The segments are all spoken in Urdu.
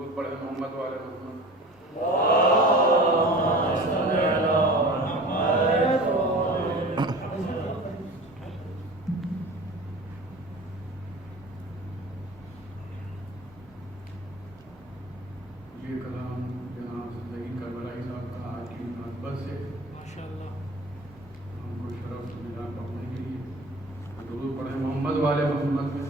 درود پڑھیں محمد والے محمد. یہ کلام جناب زندگی کربلائی صاحب کا آج کی مناسبت سے ہم کو شرف ملا پڑھنے کے لیے درود پڑھیں محمد والے محمد میں.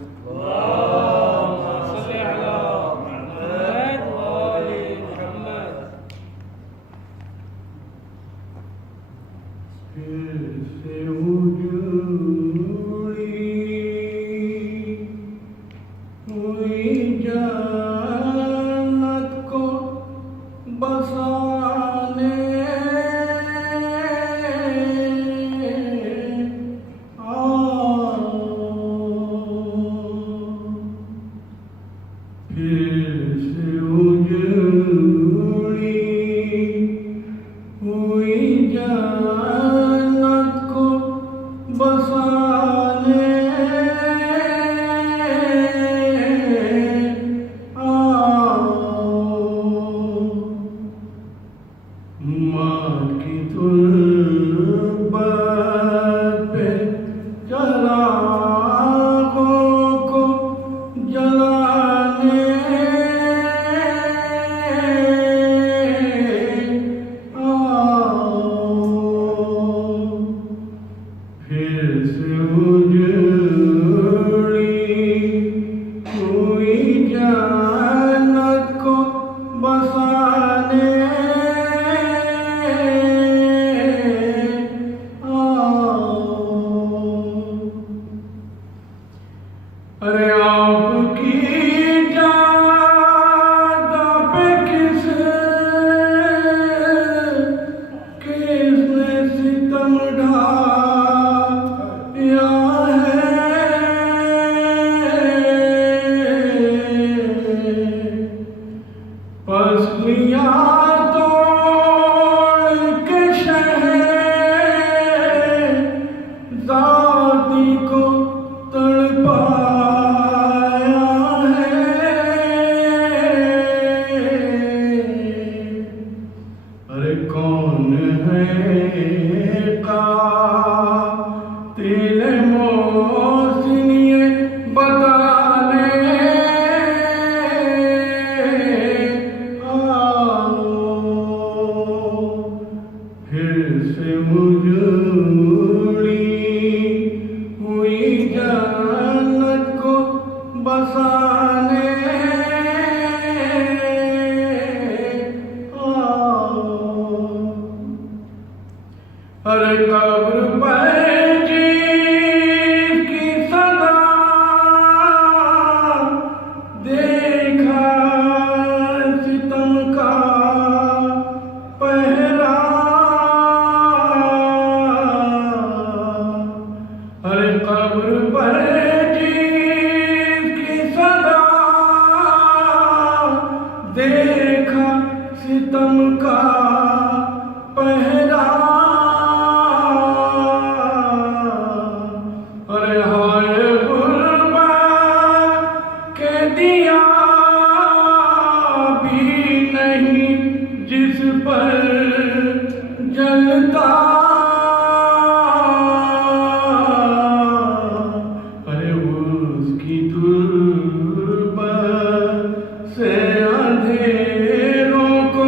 سے اندھیروں کو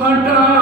ہٹا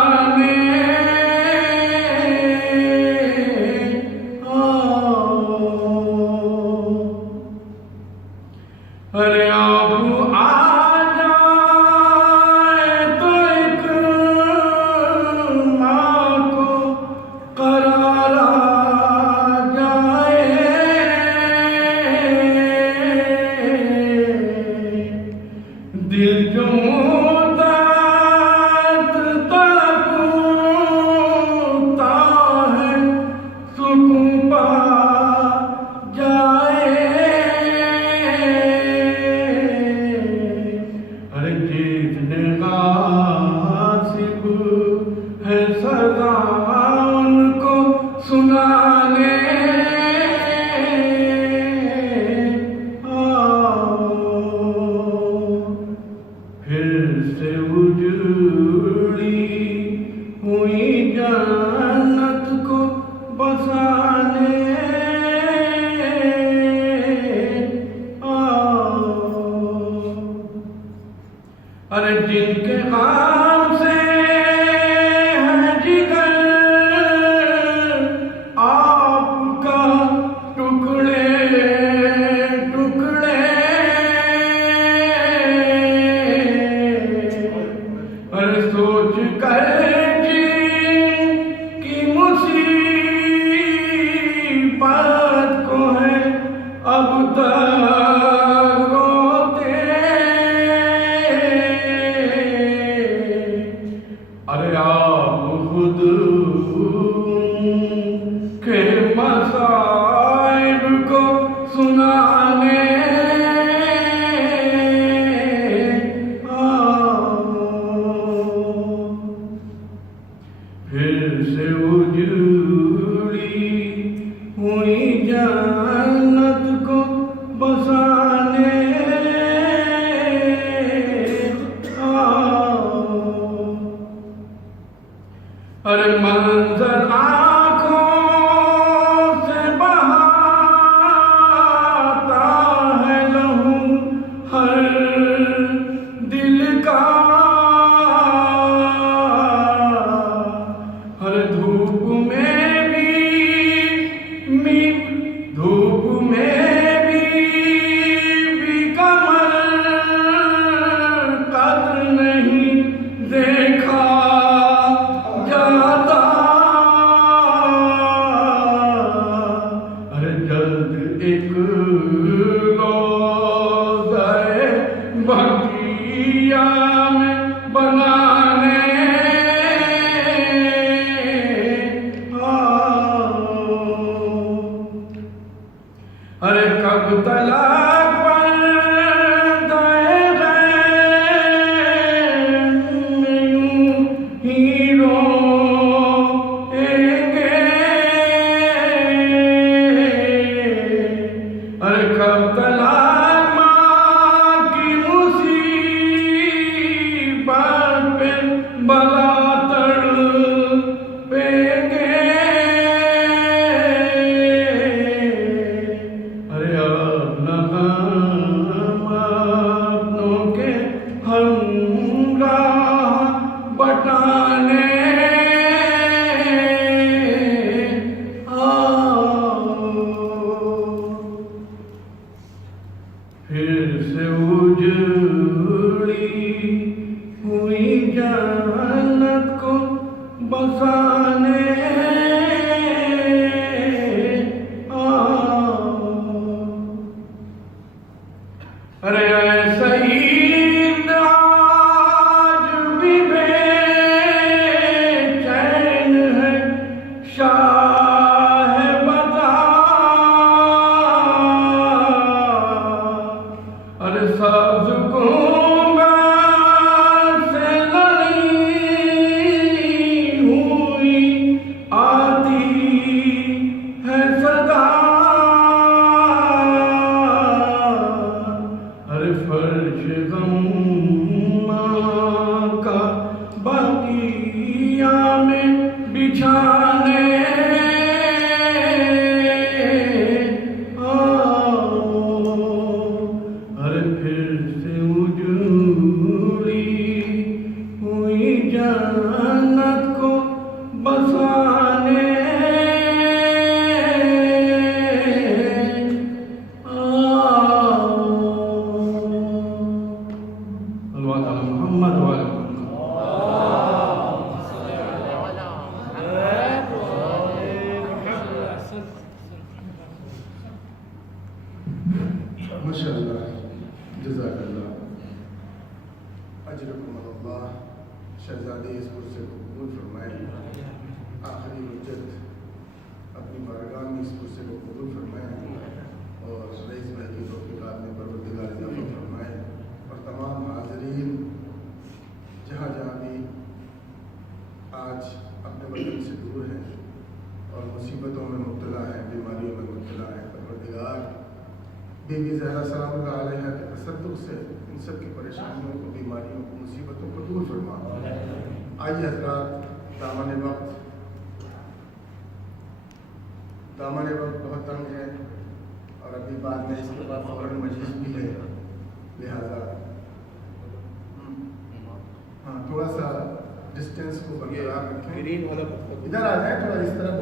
سنانے پھر سے اجڑی ہوئی جنت کو بسانے ارے منظر آنکھوں سے بہاتا ہے لہو ہر دل کا ہر دھوپ میں بھی کمر قدر نہیں دیکھا جاتا ارے جلد ایک روضہ بقیہ میں بنانے ارے کب تلک پردہ غیب میں یوں ہی روئیں گے ارے کب تلک ماں کی مصیبت پہ بلا تڑپیں گے بٹانے پھر سے اجڑی ہوئی جنت کو بسانے ارے ایسا ہی سبز گنبد سے لڑی ہوئی آتی ہے صدا ارے فرش غم کا بقیہ میں بچھانے جنت کو بسانے اللہ تعالی محمد وعلی ماشاء اللہ جزاک اللہ اجرکم اللہ شہزادی اس پرسے کو قبول فرمائے آخری حجت اپنی بارگاہ میں اس پرسے کو قبول فرمائے اور رئیس بھائی کی توفیقات میں پروردگار اضافہ فرمائے اور تمام حاضرین جہاں جہاں بھی آج اپنے وطن سے دور ہیں اور مصیبتوں میں مبتلا ہیں بیماریوں میں مبتلا ہیں پروردگار بی بی زہرا سلام اللہ علیہ کے تصدق سے ان سب کی پریشانیوں کو بیماریوں کو مصیبتوں کو دور فرما آئیے حضرات دامن وقت بہت تنگ ہے اور ابھی بعد میں اس کے بعد فوراً مجلس بھی ہے لہذا ہاں تھوڑا سا ڈسٹینس کو برقرار رکھیں ادھر آ جائیں تھوڑا اس طرف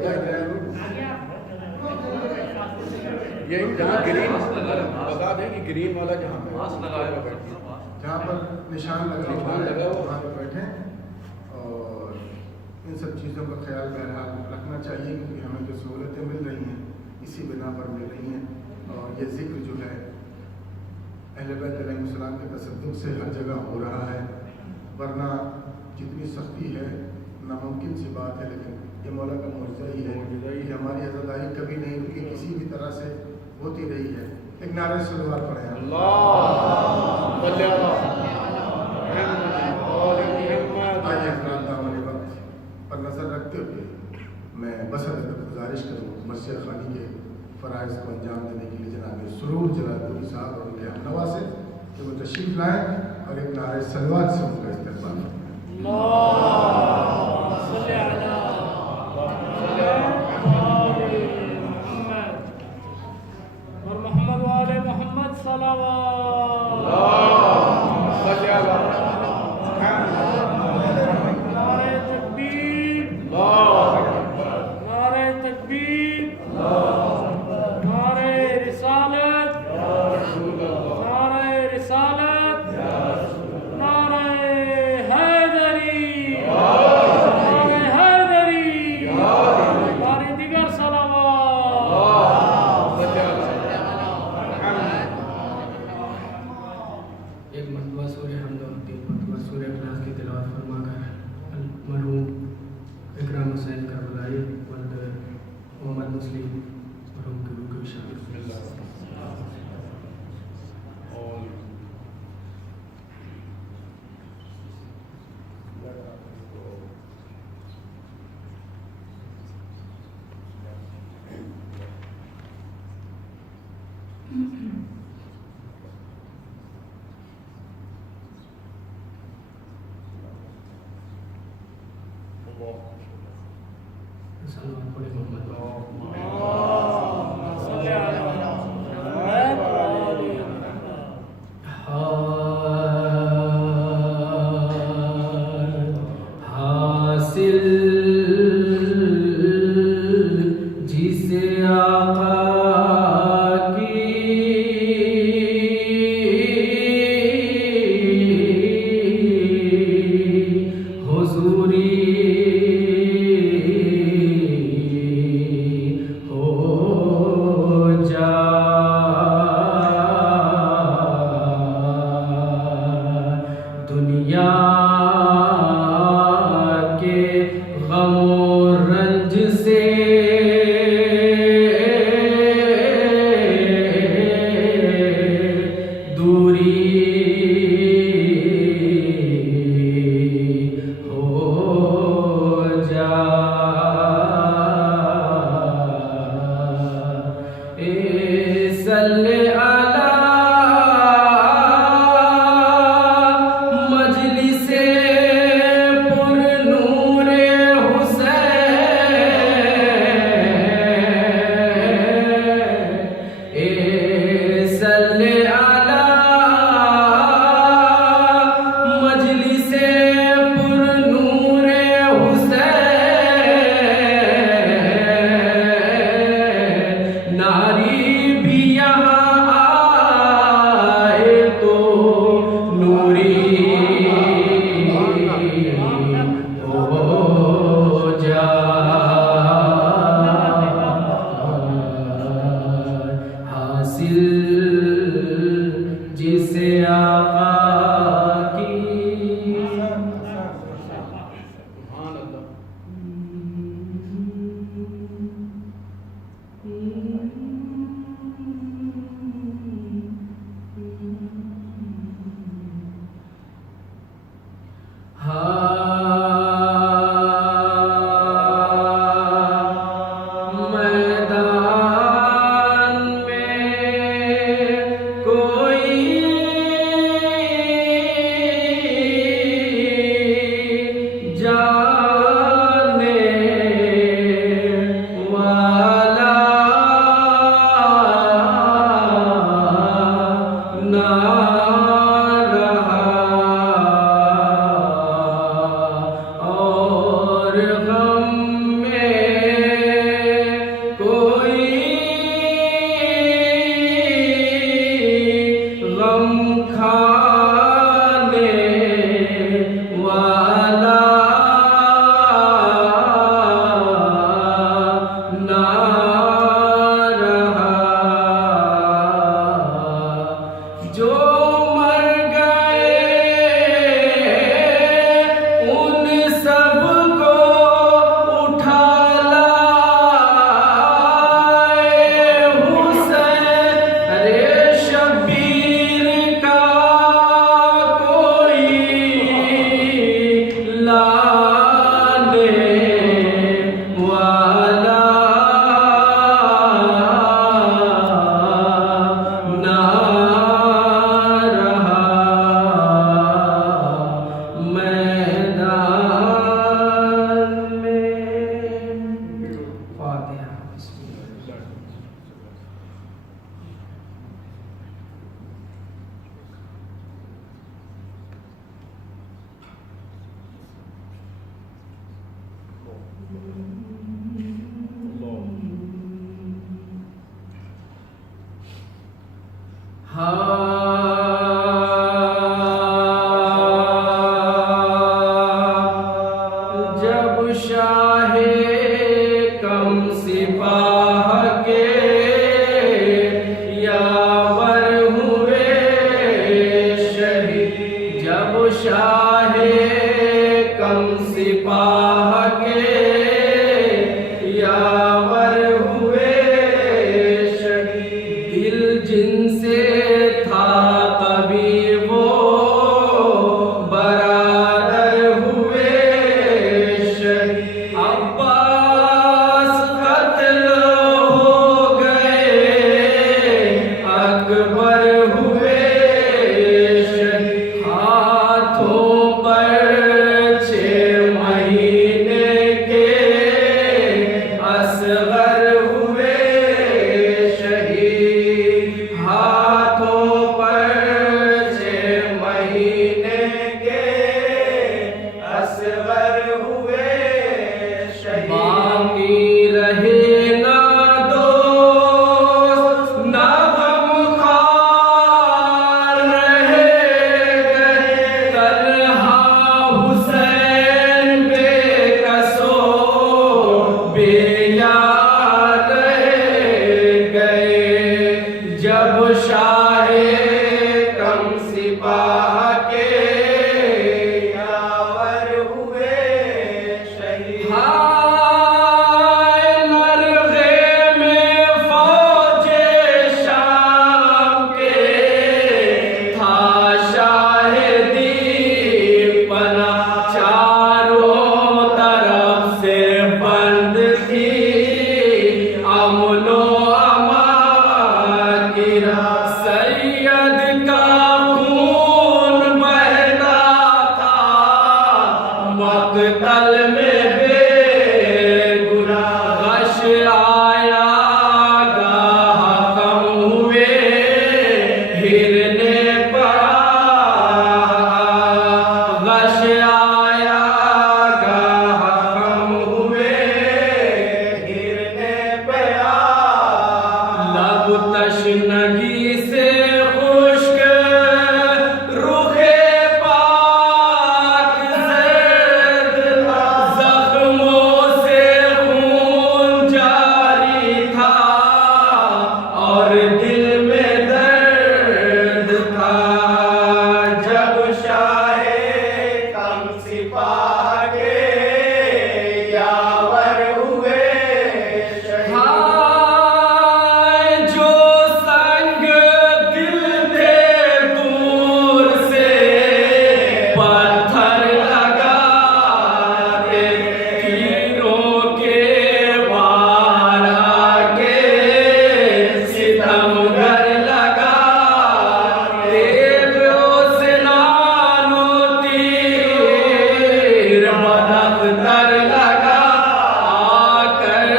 یہ جہاں گرین بتا دیں کہ گرین والا جہاں پر نشان لگا وہاں پہ بیٹھیں اور ان سب چیزوں کا خیال بہرحال رکھنا چاہیے کیونکہ ہمیں جو سہولتیں مل رہی ہیں اسی بنا پر مل رہی ہیں اور یہ ذکر جو ہے اہل بیت علیہ السلام کے تصدق سے ہر جگہ ہو رہا ہے ورنہ جتنی سختی ہے ناممکن سی بات ہے لیکن یہ مولا کا معجزہ ہی ہے کہ ہماری عزاداری کبھی نہیں رکی کسی بھی طرح سے ہوتی رہی ہے. ایک نعرہ صلوات پڑھیں. آئیے حضرات دامن وقت پر نظر رکھتے ہوئے میں بس گزارش کروں مسجد خانی کے فرائض کو انجام دینے کے لیے جناب سرور جلال پوری صاحب اور ان کے ہم نوا سے کہ وہ تشریف لائیں اور ایک نعرہ صلوات سے ان کا استقبال کریں. میدان میں جب شاہ کم سپاہ کے یاور ہوئے شہید، جب شاہ کم سپاہ کے یاور ہوئے شہید، دل جن سے تھا کبھی وہ برادر ہوئے شہید، عباس قتل ہو گئے اکبر ہوئے شہید، ہاتھوں پر 6 مہینے کے اصغر ہوئے شہید، ہاتھوں پر 6 مہینے کے اصغر ہوئے شہید، باقی رہے نہ دوست نہ غمخوار رہے گئے، تنہا حسین بے کسو بے یار رہ گئے، جب شاہ کم سپاہ کے یاور ہوئے شہید، ہائے نرغے میں فوج شام کے تھا شاہدی پناہ، چاروں طرف سے بند تھی امن و امان کی راہ، سید کا خون بہتا تھا مقتل میں بے گناہ، غش آیا گاہ کم ہوئے ہرنے پڑا، غش آیا گاہ کم ہوئے ہرنے پڑا، لب تشنگی سے خشک رخ پاک زرد، زخموں سے خون جاری تھا اور دل میں درد تھا، جب شاہ کم سپاہ کے یاور ہوئے شہید، جو سنگ دل تھے دور سے پتھر لگاتے، تیروں کے وار آگے ستمگر لگاتے، سنان و تیر بداختر لگا، آ کر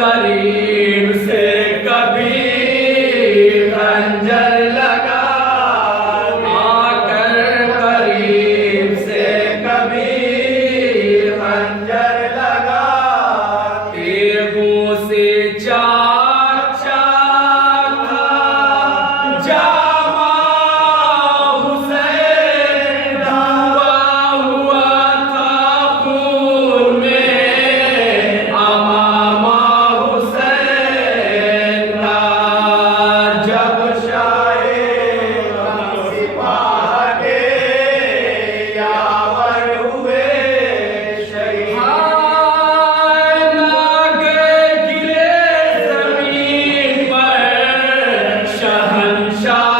قریب سے کبھی خنجر لگا، آ کر قریب سے کبھی خنجر لگا، تیغوں سے چاک چاک تھا جامہ حسین، ڈوبا ہوا تھا خون میں امامہ حسین کا، جب شاہ کم سپاہ کے یاور ہوئے شہید، ہائے ناگے گرے زمین پر شہنشاہ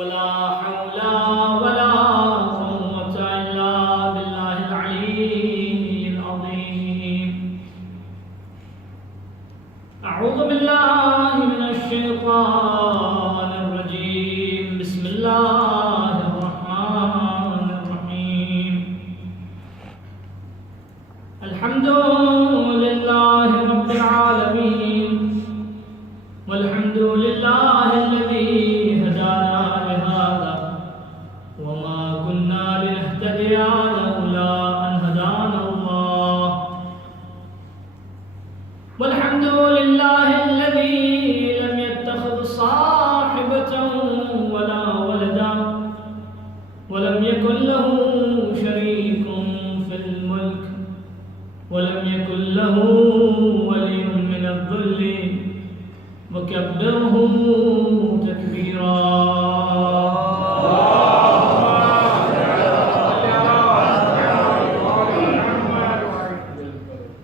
ولا حول ولا قوة إلا بالله العلي العظيم. أعوذ بالله من الشيطان الرجيم. بسم الله الرحمن الرحيم. الحمد لله رب العالمين، والحمد لله الذي هدانا لهذا وما كنا لنهتدي لولا أن هدانا الله، والحمد لله الذي لم يتخذ صاحبة ولا ولدا ولم يكن له شريك في الملك ولم يكن له ولي من الذل وكبره تكبيرا.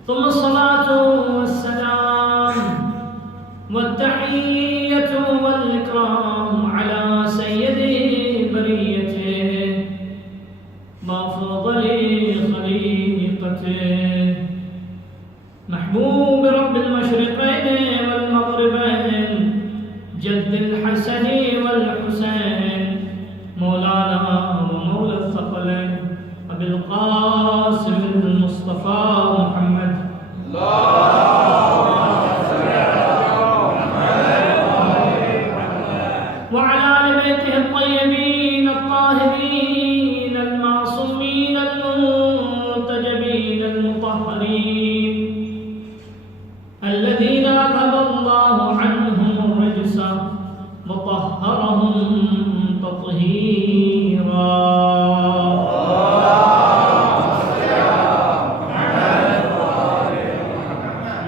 ثم الصلاة والسلام والتحية والإكرام على سيد بريته وأفضل خليقته محبوب رب المشرقين والمغربين جد الحسن والحسين مولانا ومولى الثقلين أبي القاسم المصطفى محمد وعلى آل بيته الطيبين الطاهرين المعصومين المنتجبين المطهرين الذين أذهب الله عنهم الرجس وطهرهم تطهيرا.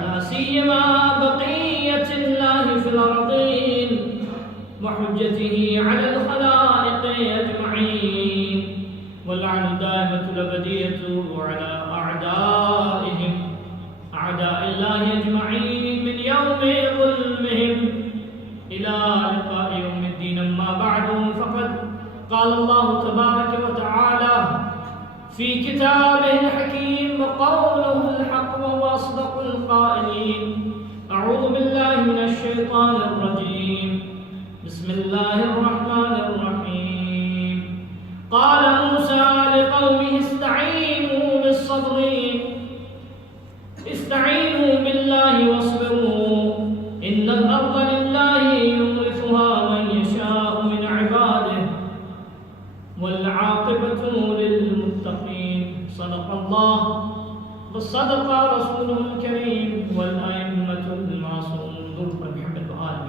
لا سيما بقية الله في الأرضين وحجته على الخلائق أجمعين، واللعنة الدائمة الأبدية على أعدائهم أعداء الله أجمعين من يوم ظلمهم إلى لقاء يوم الدين. أما بعد، فقد قال الله تبارك وتعالى في كتابه الحكيم وقوله الحق وهو أصدق القائلين. أعوذ بالله من الشيطان الرجيم. بسم الله الرحمن الرحيم. قال موسى لقومه استعينوا بالله واصبروا إن الأرض لله يورثها من يشاء من عباده والعاقبة للمتقين. صدق الله وصدق رسوله الكريم والأئمة المعصومون ذو الحمد والآله.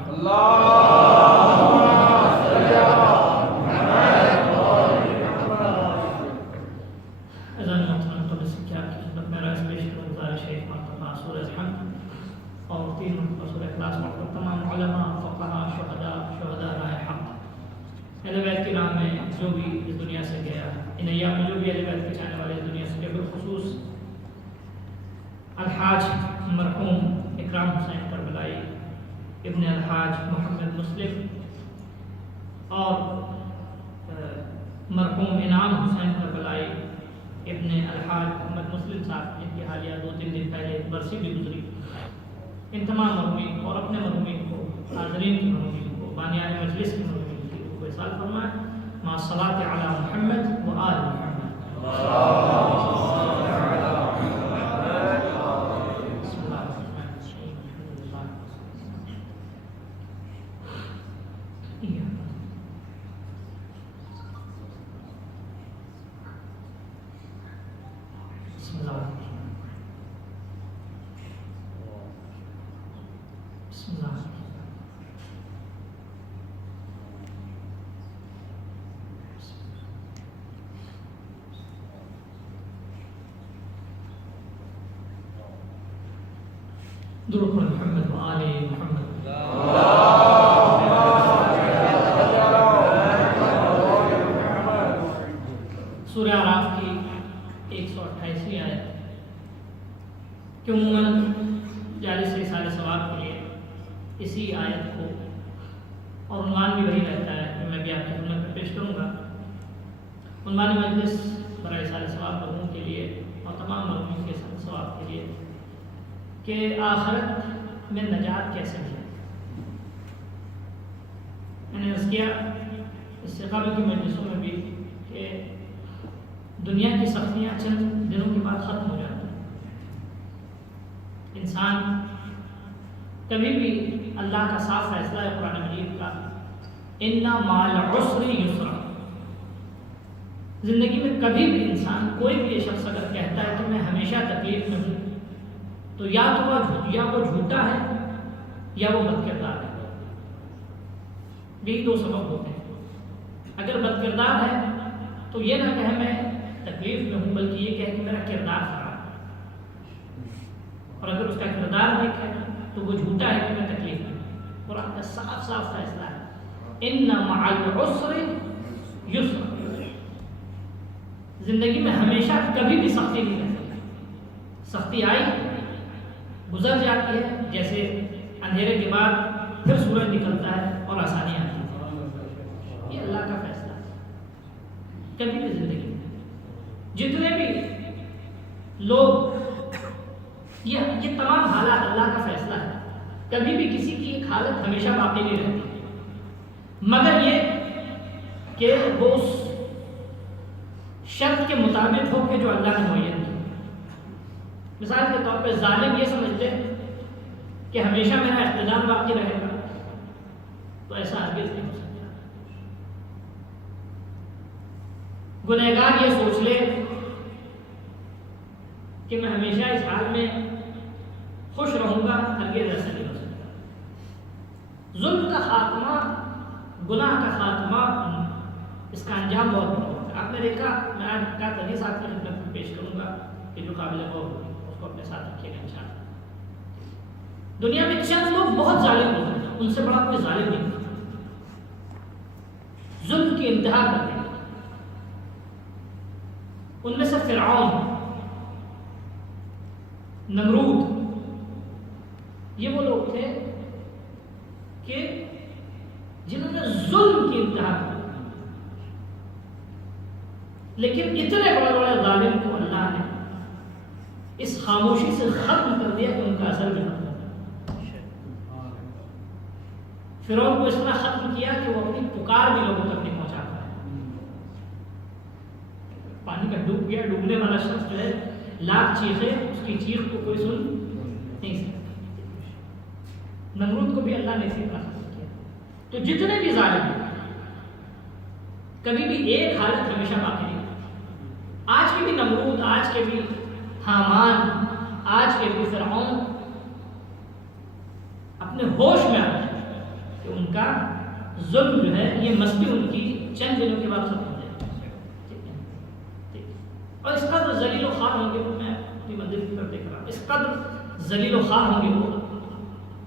اور تین رسول اخلاص مطلب تمام علماء فقہاء شہداء راہ حق اہل بیت کی راہ میں جو بھی اس دنیا سے گیا، ان ایام میں جو بھی اہل بیت کے چاہنے والے اس دنیا سے گئے، بالخصوص الحاج مرحوم اکرام حسین کربلائی ابن الحاج محمد مسلم اور مرحوم انعام حسین کربلائی ابن الحاج محمد مسلم صاحب، جن کی حالیہ 2-3 دن پہلے برسی بھی گزری. ان تمام مرحومین اور اپنے مرحومین کو، حاضرین کی مرحومین کو، بانیان مجلس کی مرحومین کی روح کو احسان فرمائے. مع الصلاۃ علی محمد و آل محمد. بسم اللہ الرحمن الرحیم. بسم اللہ بسم اللہ. درود پر محمد و آل محمد. سورہ اعراف کی 128ویں آیت کہ عموماً جالس رسالہ ثواب کے لیے اسی آیت کو، اور عنوان بھی وہی رہتا ہے، میں میں بھی آپ کی خدمت میں پیش کروں گا۔ عنوان مجلس برائے سال ثواب مرحوم کے لیے اور تمام مرحومین کے ثواب کے لیے کہ آخرت میں نجات کیسے ملے۔ میں نے عرض کیا اس سے قبل کی مجلسوں میں بھی کہ دنیا کی سختیاں چند دنوں کے بعد ختم ہو جاتی ہیں۔ انسان کبھی بھی اللہ کا صاف فیصلہ ہے قرآن مجید کا، اِنَّ مَعَ الْعُسْرِ یُسْرًا۔ زندگی میں کبھی بھی انسان کوئی بھی یہ شخص اگر کہتا ہے کہ میں ہمیشہ تکلیف میں ہوں تو یا وہ جھوٹا ہے یا وہ بد کردار ہے۔ یہی دو سبب ہوتے ہیں۔ اگر بد کردار ہے تو یہ نہ کہے میں تکلیف میں ہوں، بلکہ یہ کہے کہ میرا کردار خراب ہے۔ اور اگر اس کا کردار نیک ہے تو وہ جھوٹا ہے کہ میں تکلیف میں ہوں۔ قرآن کا صاف صاف فیصلہ ہے، اِنَّ مَعَ الْعُسْرِ یُسْرًا۔ زندگی میں ہمیشہ کبھی بھی سختی نہیں رہتی۔ سختی آئی گزر جاتی ہے، جیسے اندھیرے کے بعد پھر سورج نکلتا ہے اور آسانی آتی ہے۔ یہ اللہ کا فیصلہ ہے۔ کبھی بھی زندگی میں جتنے بھی لوگ یہ تمام حالات اللہ کا فیصلہ ہے۔ کبھی بھی کسی کی ایک حالت ہمیشہ باقی نہیں رہتی، مگر یہ کہ وہ اس شرط کے مطابق ہو کہ جو اللہ نے معین کی۔ مثال کے طور پہ ظالم یہ سمجھتے کہ ہمیشہ میرا اقتدار باقی رہے گا، تو ایسا ہرگز نہیں ہو سکتا۔ گنہگار یہ سوچ لے کہ میں ہمیشہ اس حال میں خوش رہوں گا، ہرگز ایسا نہیں ہو سکتا۔ ظلم کا خاتمہ، گناہ کا خاتمہ، اس کا انجام بہت بڑا ہوتا ہے۔ آپ نے دیکھا، میں آج کا حدیث آپ کی خدمت میں پیش کروں گا کہ جو قابل غور ہوگی، اس کو اپنے ساتھ رکھیے گا انشاءاللہ۔ دنیا میں چند لوگ بہت ظالم ہوتے ہیں، ان سے بڑا کوئی ظالم نہیں ہوتا، ظلم کی انتہا کرتے ہیں۔ ان میں سے فرعون، نمرود، یہ وہ لوگ تھے کہ جنہوں نے ظلم کی انتہا کی، لیکن اتنے بڑے بڑے ظالم کو اللہ نے اس خاموشی سے ختم کر دیا کہ ان کا اثر بھی ختم ہو گیا۔ فرعون کو اس طرح ختم کیا کہ وہ اپنی پکار بھی لوگوں تک نہیں پہنچا پایا۔ پانی میں ڈوب گیا، ڈوبنے والا شخص جو ہے لاکھ چیخے، اس کی چیخ کو کوئی سن نہیں سکتا۔ نمرود کو بھی اللہ نے اسی طرح ختم کیا۔ تو جتنے بھی ظالم ہیں کبھی بھی ایک حالت ہمیشہ باقی نہیں۔ آج کے بھی نمرود، آج کے بھی حامان، آج کے بھی فرعون اپنے ہوش میں آتے ہیں کہ ان کا ظلم جو ہے یہ مستی ان کی چند دنوں کے بعد ختم ہو جائے گی۔ اور اس قدر ذلیل و خوار ہوں گے وہ، میں اپنی منزل کی طرف دیکھ رہا ہوں، اس قدر ذلیل و خوار ہوں گے وہ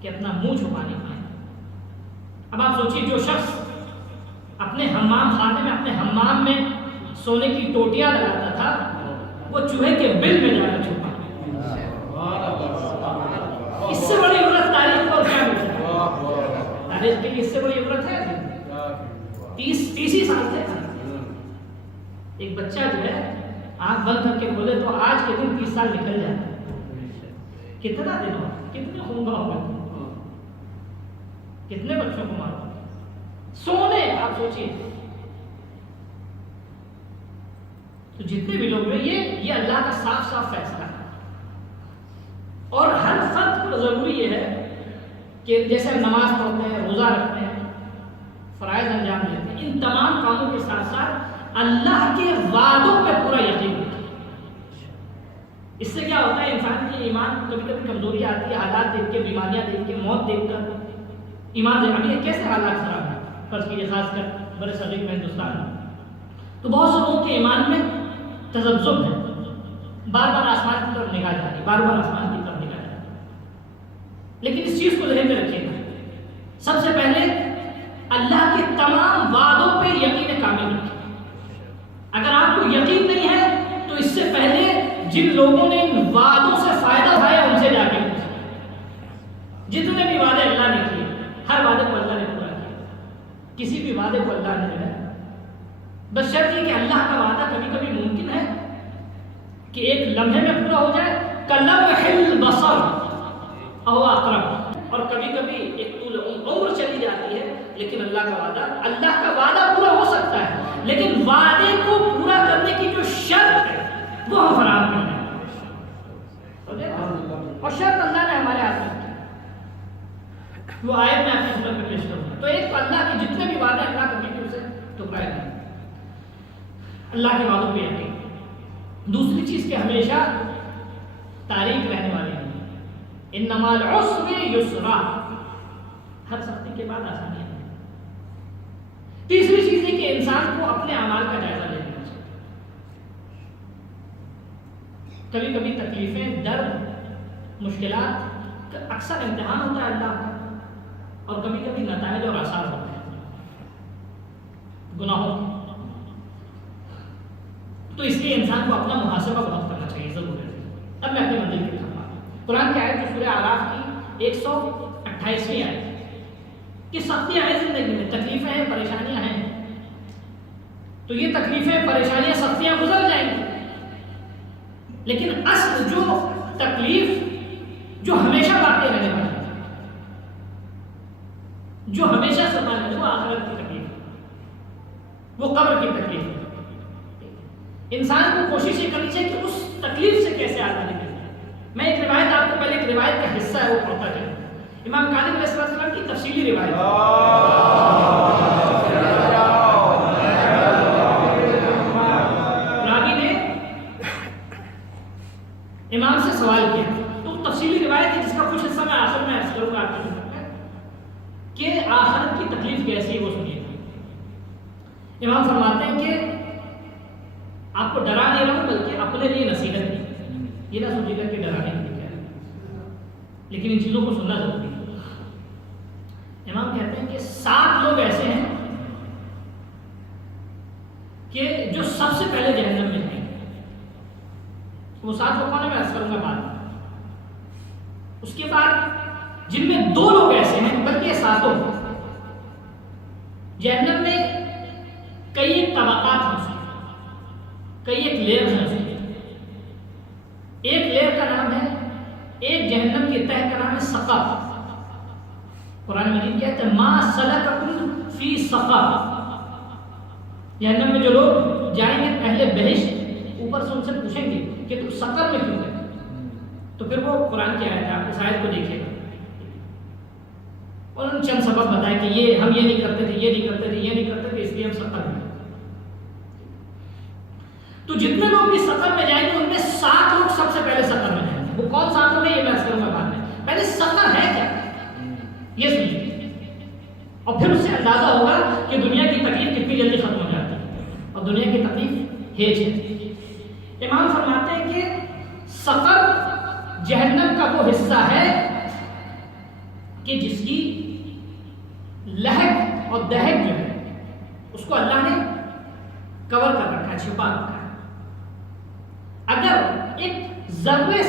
کہ اپنا منہ چھپا نہیں پائیں۔ اب آپ سوچیے، جو شخص اپنے حمام خانے میں، اپنے حمام میں سونے کی ٹوٹیاں لگاتا تھا، وہ چوہے کے بل میں جا کر چھپا۔ اس سے بڑی عبرت تاریخ کو کیا مل سکتا ہے؟ تاریخ کے لیے اس سے بڑی عبرت ہے؟ 30 سال سے ایک بچہ جو ہے آنکھ بند کر کے بولے تو آج کے دن 30 سال نکل جاتا ہے۔ کتنا دن ہوا، کتنے خونگا ہو گئے، کتنے بچوں کو مارا سونے۔ آپ سوچیے، تو جتنے بھی لوگ ہیں یہ اللہ کا صاف صاف فیصلہ ہے۔ اور ہر فرد کو ضروری یہ ہے کہ جیسے ہم نماز پڑھتے ہیں، روزہ رکھتے ہیں، فرائض انجام دیتے ہیں، ان تمام کاموں کے ساتھ ساتھ اللہ کے وعدوں پہ پورا یقین رکھیں۔ اس سے کیا ہوتا ہے، انسان کی ایمان کبھی کبھی کمزوری آتی ہے، حالات دیکھ کے، بیماریاں دیکھ کے، موت دیکھ کر ایمان دیکھ۔ ابھی کیسے حالات خراب ہیں، فرض کیجیے خاص کر بڑے صغیر میں، ہندوستان میں، تو بہت سے لوگوں کے ایمان میں تذبذب ہے، بار بار آسمان کی طرف نگاہ جاری، بار بار آسمان کی طرف نگاہ جاری۔ لیکن اس چیز کو ذہن میں رکھیے گا، سب سے پہلے اللہ کے تمام وعدوں پہ یقین کامل رکھیں۔ اگر آپ کو یقین نہیں ہے تو اس سے پہلے جن لوگوں نے ان وعدوں سے فائدہ اٹھایا ان سے جا کے پوچھیں۔ جتنے بھی وعدے اللہ نے کیے، ہر وعدے کو اللہ نے پورا کیا۔ کسی بھی وعدے کو اللہ نے جو ہے، بس شرط یہ کہ اللہ کا وعدہ کبھی کبھی ممکن ہے کہ ایک لمحے میں پورا ہو جائے، کلمح البصر او اقرب، اور کبھی کبھی ایک طول عمر چلی جاتی ہے، لیکن اللہ کا وعدہ پورا ہو سکتا ہے، لیکن وعدے کو پورا کرنے کی جو شرط ہے وہ ہم فراہم کریں، اور شرط اللہ نے ہمارے ہاتھ میں کی، وہ آیت میں آپ کی خدمت میں پیش کروں گا۔ تو ایک اللہ کے جتنے بھی وعدے اللہ کبھی بھی اسے ٹکرائے نہیں، اللہ کے وعدوں پہ یقین۔ دوسری چیز کہ ہمیشہ تاریخ رہنے والی ہے، انما العسر یسرا، ہر سختی کے بعد آسانی ہے۔ تیسری چیز ہے کہ انسان کو اپنے اعمال کا جائزہ لینا چاہیے۔ کبھی کبھی تکلیفیں، درد، مشکلات اکثر امتحان ہوتا ہے اللہ کا، اور کبھی کبھی نتائج اور آثار ہوتے ہیں گناہوں کے۔ تو اس لیے انسان کو اپنا محاسبہ بہت کرنا چاہیے، ضرور ہے۔ اب میں اپنی منزل کی طرف آتا ہوں۔ قرآن کی آیت جو سورہ اعراف کی 128ویں آیت کہ سختیاں ہیں زندگی میں، تکلیفیں ہیں، پریشانیاں ہیں، تو یہ تکلیفیں، پریشانیاں، سختیاں گزر جائیں گی، لیکن اصل جو تکلیف جو ہمیشہ باقی رہنے والی ہے، جو ہمیشہ سمانے والی، وہ آخرت کی تکلیف، وہ قبر کی تکلیف ہے۔ انسان کو کوشش یہ کرنی چاہیے کہ اس تکلیف سے کیسے آگے نکلے۔ میں ایک روایت آپ کو پہلے ایک روایت کا حصہ ہے وہ پڑھتا چلوں، امام کاظم علیہ السلام کی تفصیلی روایت۔ راوی نے امام سے سوال کیا، تو تفصیلی روایت ہے جس کا کچھ حصہ میں آخر میں عرض کروں گا آپ کی خدمت میں کہ آخرت کی تکلیف کیسی ہے وہ سنیے۔ امام فرماتے ہیں کہ آپ کو ڈرا نہیں رہا ہوں بلکہ اپنے لیے نصیحت دی، یہ نہ سوچیے گا کہ ڈرانے کے لیے کیا ہے، لیکن ان چیزوں کو سننا ضروری ہے۔ امام کہتے ہیں کہ 7 لوگ ایسے ہیں کہ جو سب سے پہلے جہنم میں ہیں۔ وہ 7 لوگوں نے میں عرض کروں گا بعد میں۔ اس کے بعد جن میں 2 لوگ ایسے ہیں، بلکہ 7 جہنم میں کئی ایک طبقات ہیں، کئی ایک لیئر ہیں۔ ایک لیئر کا نام ہے، ایک جہنم کے تہہ کا نام ہے سقر۔ قرآن مجید کہتے ہیں ما سلککم فی سقر، جہنم میں جو لوگ جائیں گے اہل بہشت اوپر سے ان سے پوچھیں گے کہ تم سقر میں کیوں گئے، تو پھر وہ قرآن کی آیت ہے، آپ اس آیت کو دیکھیے گا، اور ان چند سبب بتائے کہ یہ ہم یہ نہیں کرتے تھے، یہ نہیں کرتے تھے، یہ نہیں کرتے تھے، اس لیے ہم سقر میں۔ تو جتنے لوگ بھی سقر میں جائیں گے ان میں 7 لوگ سب سے پہلے سقر میں جائیں گے۔ وہ کون 7 لوگ ہیں یہ میں عرض کروں گا بعد میں، پہلے سقر ہے کیا یہ سنیے، اور پھر اس سے اندازہ ہوگا کہ دنیا کی تکلیف کتنی جلدی ختم ہو جاتی ہے، اور دنیا کی تکلیف ہیج ہے۔ امام فرماتے ہیں کہ سقر جہنم کا وہ حصہ ہے کہ جس کی لہک اور دہک جو ہے اس کو اللہ نے کور کر رکھا ہے، چھپا رکھا ہے۔ اگر ایک ذرے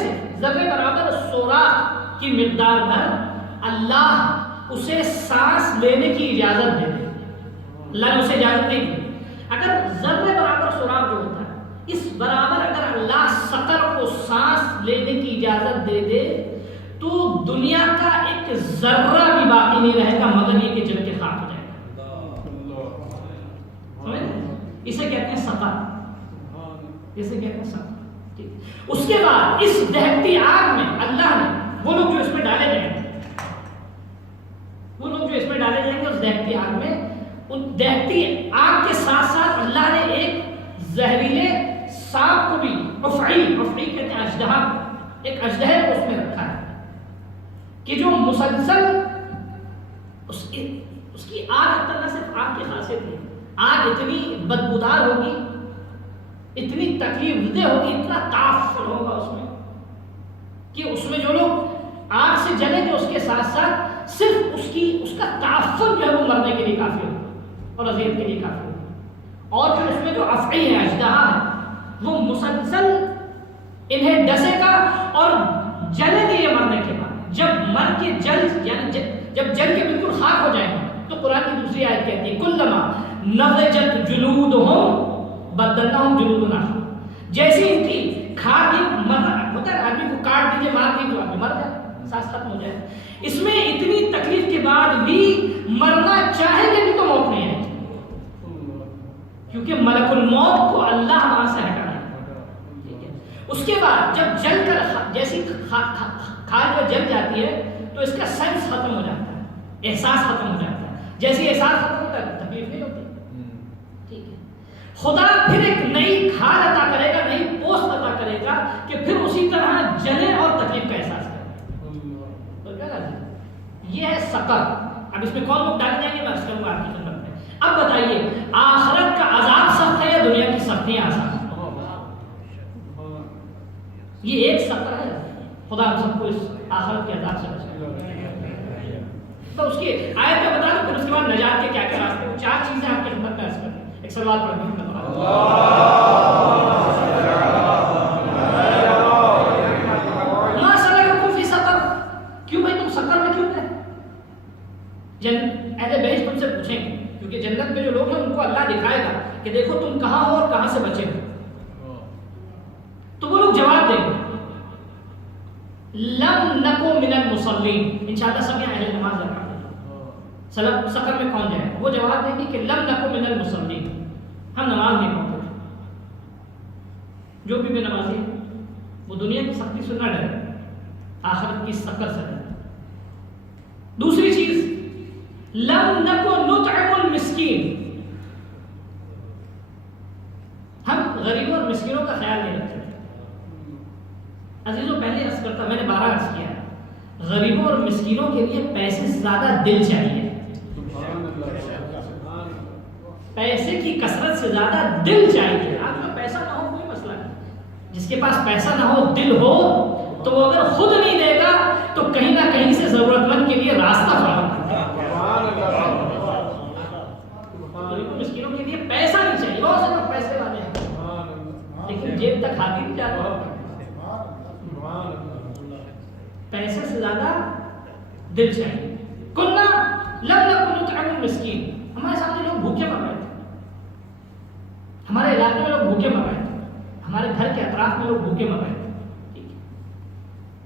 برابر سوراخ کی مقدار بھر اللہ اسے سانس لینے کی اجازت دے دے، اللہ نے اسے اجازت نہیں دی، اگر ذرے برابر سوراخ جو ہوتا ہے اس برابر اگر اللہ سقر کو سانس لینے کی اجازت دے دے تو دنیا کا ایک ذرہ بھی باقی نہیں رہے گا مگر یہ کہ جل کے خاک ہو جائے گا۔ اسے کہتے ہیں سقر، اسے کہتے ہیں سقر۔ اس کے بعد اس دہتی آگ میں اللہ نے وہ لوگ جو اس میں ڈالے جائیں گے، اس دہتی آگ میں، ان دہتی آگ کے ساتھ ساتھ اللہ نے ایک زہریلے سانپ کو بھی، افعی کہتے ہیں اژدہا، ایک اژدہے کو اس میں رکھا ہے کہ جو مسلسل اس کی آگ اندر نہ صرف آگ کی خاصیت ہے، آگ اتنی بدبودار ہوگی، اتنی تکلیف دہ ہوگی، اتنا تعفن ہوگا اس میں کہ اس میں جو لوگ آگ سے جلیں گے اس کے ساتھ ساتھ صرف اس کا تعفن جو ہے وہ مرنے کے لیے کافی ہوگا اور اذیت کے لیے کافی ہوگا۔ اور پھر اس میں جو افعی ہے، اژدہا ہے، وہ مسلسل انہیں ڈسے گا اور جلیں گے یہ مرنے کے بعد۔ جب مر کے جل یعنی جب جل کے بالکل خاک ہو جائیں گے تو قرآن کی دوسری آیت کہتی ہے کلما نضجت جلودہم بدلناہم جلودنا، جیسی ان کی کھا دی مرنا ہوتا ہے، آدمی کو کاٹ دیجیے مار دیجیے تو آدمی مر جائے، سانس ختم ہو جائے. اس میں اتنی تکلیف کے بعد بھی مرنا چاہے گے بھی تو موت نہیں آئے، کیونکہ ملک الموت کو اللہ وہاں سے ہٹانا ہے. ٹھیک ہے، اس کے بعد جب جل کر جیسی کھال جو جل جاتی ہے تو اس کا سینس ختم ہو جاتا ہے، احساس ختم ہو جاتا ہے. جیسے احساس ختم ہوتا ہے تکلیف نہیں ہوتی. ٹھیک ہے، خدا پھر ایک نئی کھال عطا کرے گا، نئی پوست عطا کرے گا کہ پھر اسی طرح جلے اور تکلیف کا احساس کرے. یہ ہے سقر. اب اس میں کون لوگ ڈال جائیں گے میں اس کروں گا آپ کی خدمت میں. اب بتائیے آخرت کا عذاب سخت ہے یا دنیا کی سختیاں آسان؟ یہ ایک سقر ہے. خدا ہم سب کو اس آخرت کے عذاب سے بچائے. تو اس کی آیت میں بتا دوں پھر اس کے بعد نجات کے کیا کیا راستے. وہ 4 چیزیں آپ کی خدمت میں عرض کرتے ہیں. ایک سوال پڑھ دیں. اہل بہشت تم سے پوچھیں گے، کیونکہ جنت میں جو لوگ ہیں ان کو اللہ دکھائے گا کہ دیکھو تم کہاں ہو اور کہاں سے بچے ہو. تو وہ لوگ جواب دیں گے لم نکو من المصلین. انشاءاللہ سب یہاں اہل نماز رکھتے ہیں. سقر میں کون جائے گا؟ وہ جواب دیں گے کہ لم نکو من المصلین، ہم نماز نہیں پڑھتے. جو بھی بے نمازی ہے وہ دنیا کی سختی سے نہ ڈرے، آخرت کی سقر سے ڈرے. دوسری چیز لم نکو نطعم المسکین، ہم غریبوں اور مسکینوں کا خیال نہیں رکھتے. عزیزوں پہلے عرض کرتا، میں نے 12 عرض کیا، غریبوں اور مسکینوں کے لیے پیسے سے زیادہ دل چاہیے. پیسے کی کثرت سے زیادہ دل چاہیے. آپ کو پیسہ نہ ہو کوئی مسئلہ نہیں، جس کے پاس پیسہ نہ ہو دل ہو تو وہ اگر خود نہیں دے گا تو کہیں نہ کہیں سے ضرورت مند کے لیے راستہ فراہم کرے گا. مسکینوں کے لیے پیسہ نہیں چاہیے. بہت سے لوگ پیسے والے ہیں لیکن جیب تک ہاتھ ہی نہیں جاتا. پیسے سے زیادہ دل چاہیے. کلنا لم نکن نطعم المسکین. ہمارے سامنے لوگ بھوکے مر رہے تھے، ہمارے علاقے میں لوگ بھوکے مر رہے تھے، ہمارے گھر کے اطراف میں لوگ بھوکے مر رہے تھے.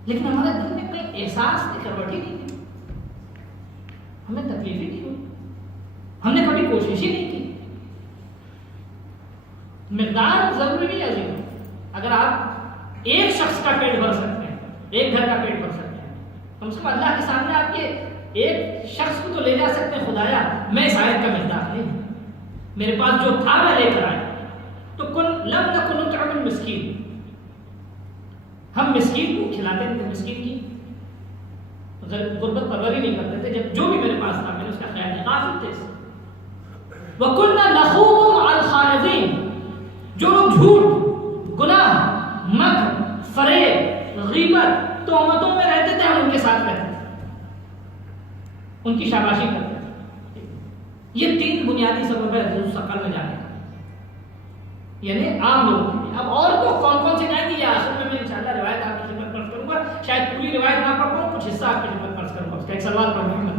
لیکن ہمارے دل میں کوئی احساس کی کروٹ ہی نہیں تھی، ہمیں تکلیف ہی نہیں ہوئی، ہم نے کبھی کوشش ہی نہیں کی. مقدار ضروری نہیں ہے. اگر آپ ایک شخص کا پیٹ بھر سکتے ہیں، ایک گھر کا پیٹ بھر سکتے ہیں، کم سے کم اللہ کے سامنے آپ کے ایک شخص کو تو لے جا سکتے ہیں. خدایا میں شاید کا مقدار نہیں، میرے پاس جو تھا میں لے کر آیا. تو لم نکن نطعم المسکین، ہم مسکین کو کھلاتے تھے، مسکین کی غربت پروری نہیں کرتے تھے. جب جو بھی میرے پاس تھا میں نے اس کا خیال نہیں. غافل تھے. وَكُنَّا نَخُوضُ مَعَ الْخَائِضِينَ، جو لوگ جھوٹ، گناہ، مکر، فریب، غیبت، تہمتوں میں رہتے تھے ہم ان کے ساتھ رہتے تھے، ان کی شاباشی کرتے تھے. یہ 3 بنیادی سبب ہے حضور سقر میں جانے کا، یعنی عام لوگوں کے لیے. اب اور کو کون کون سے جائیں گے یہ آخر میں انشاءاللہ روایت آپ کی خدمت میں کروں گا. شاید پوری روایت نہ پڑھ پاؤں، کچھ حصہ آپ کی خدمت میں کروں گا. اس کا ایک سوال پڑھوں گا.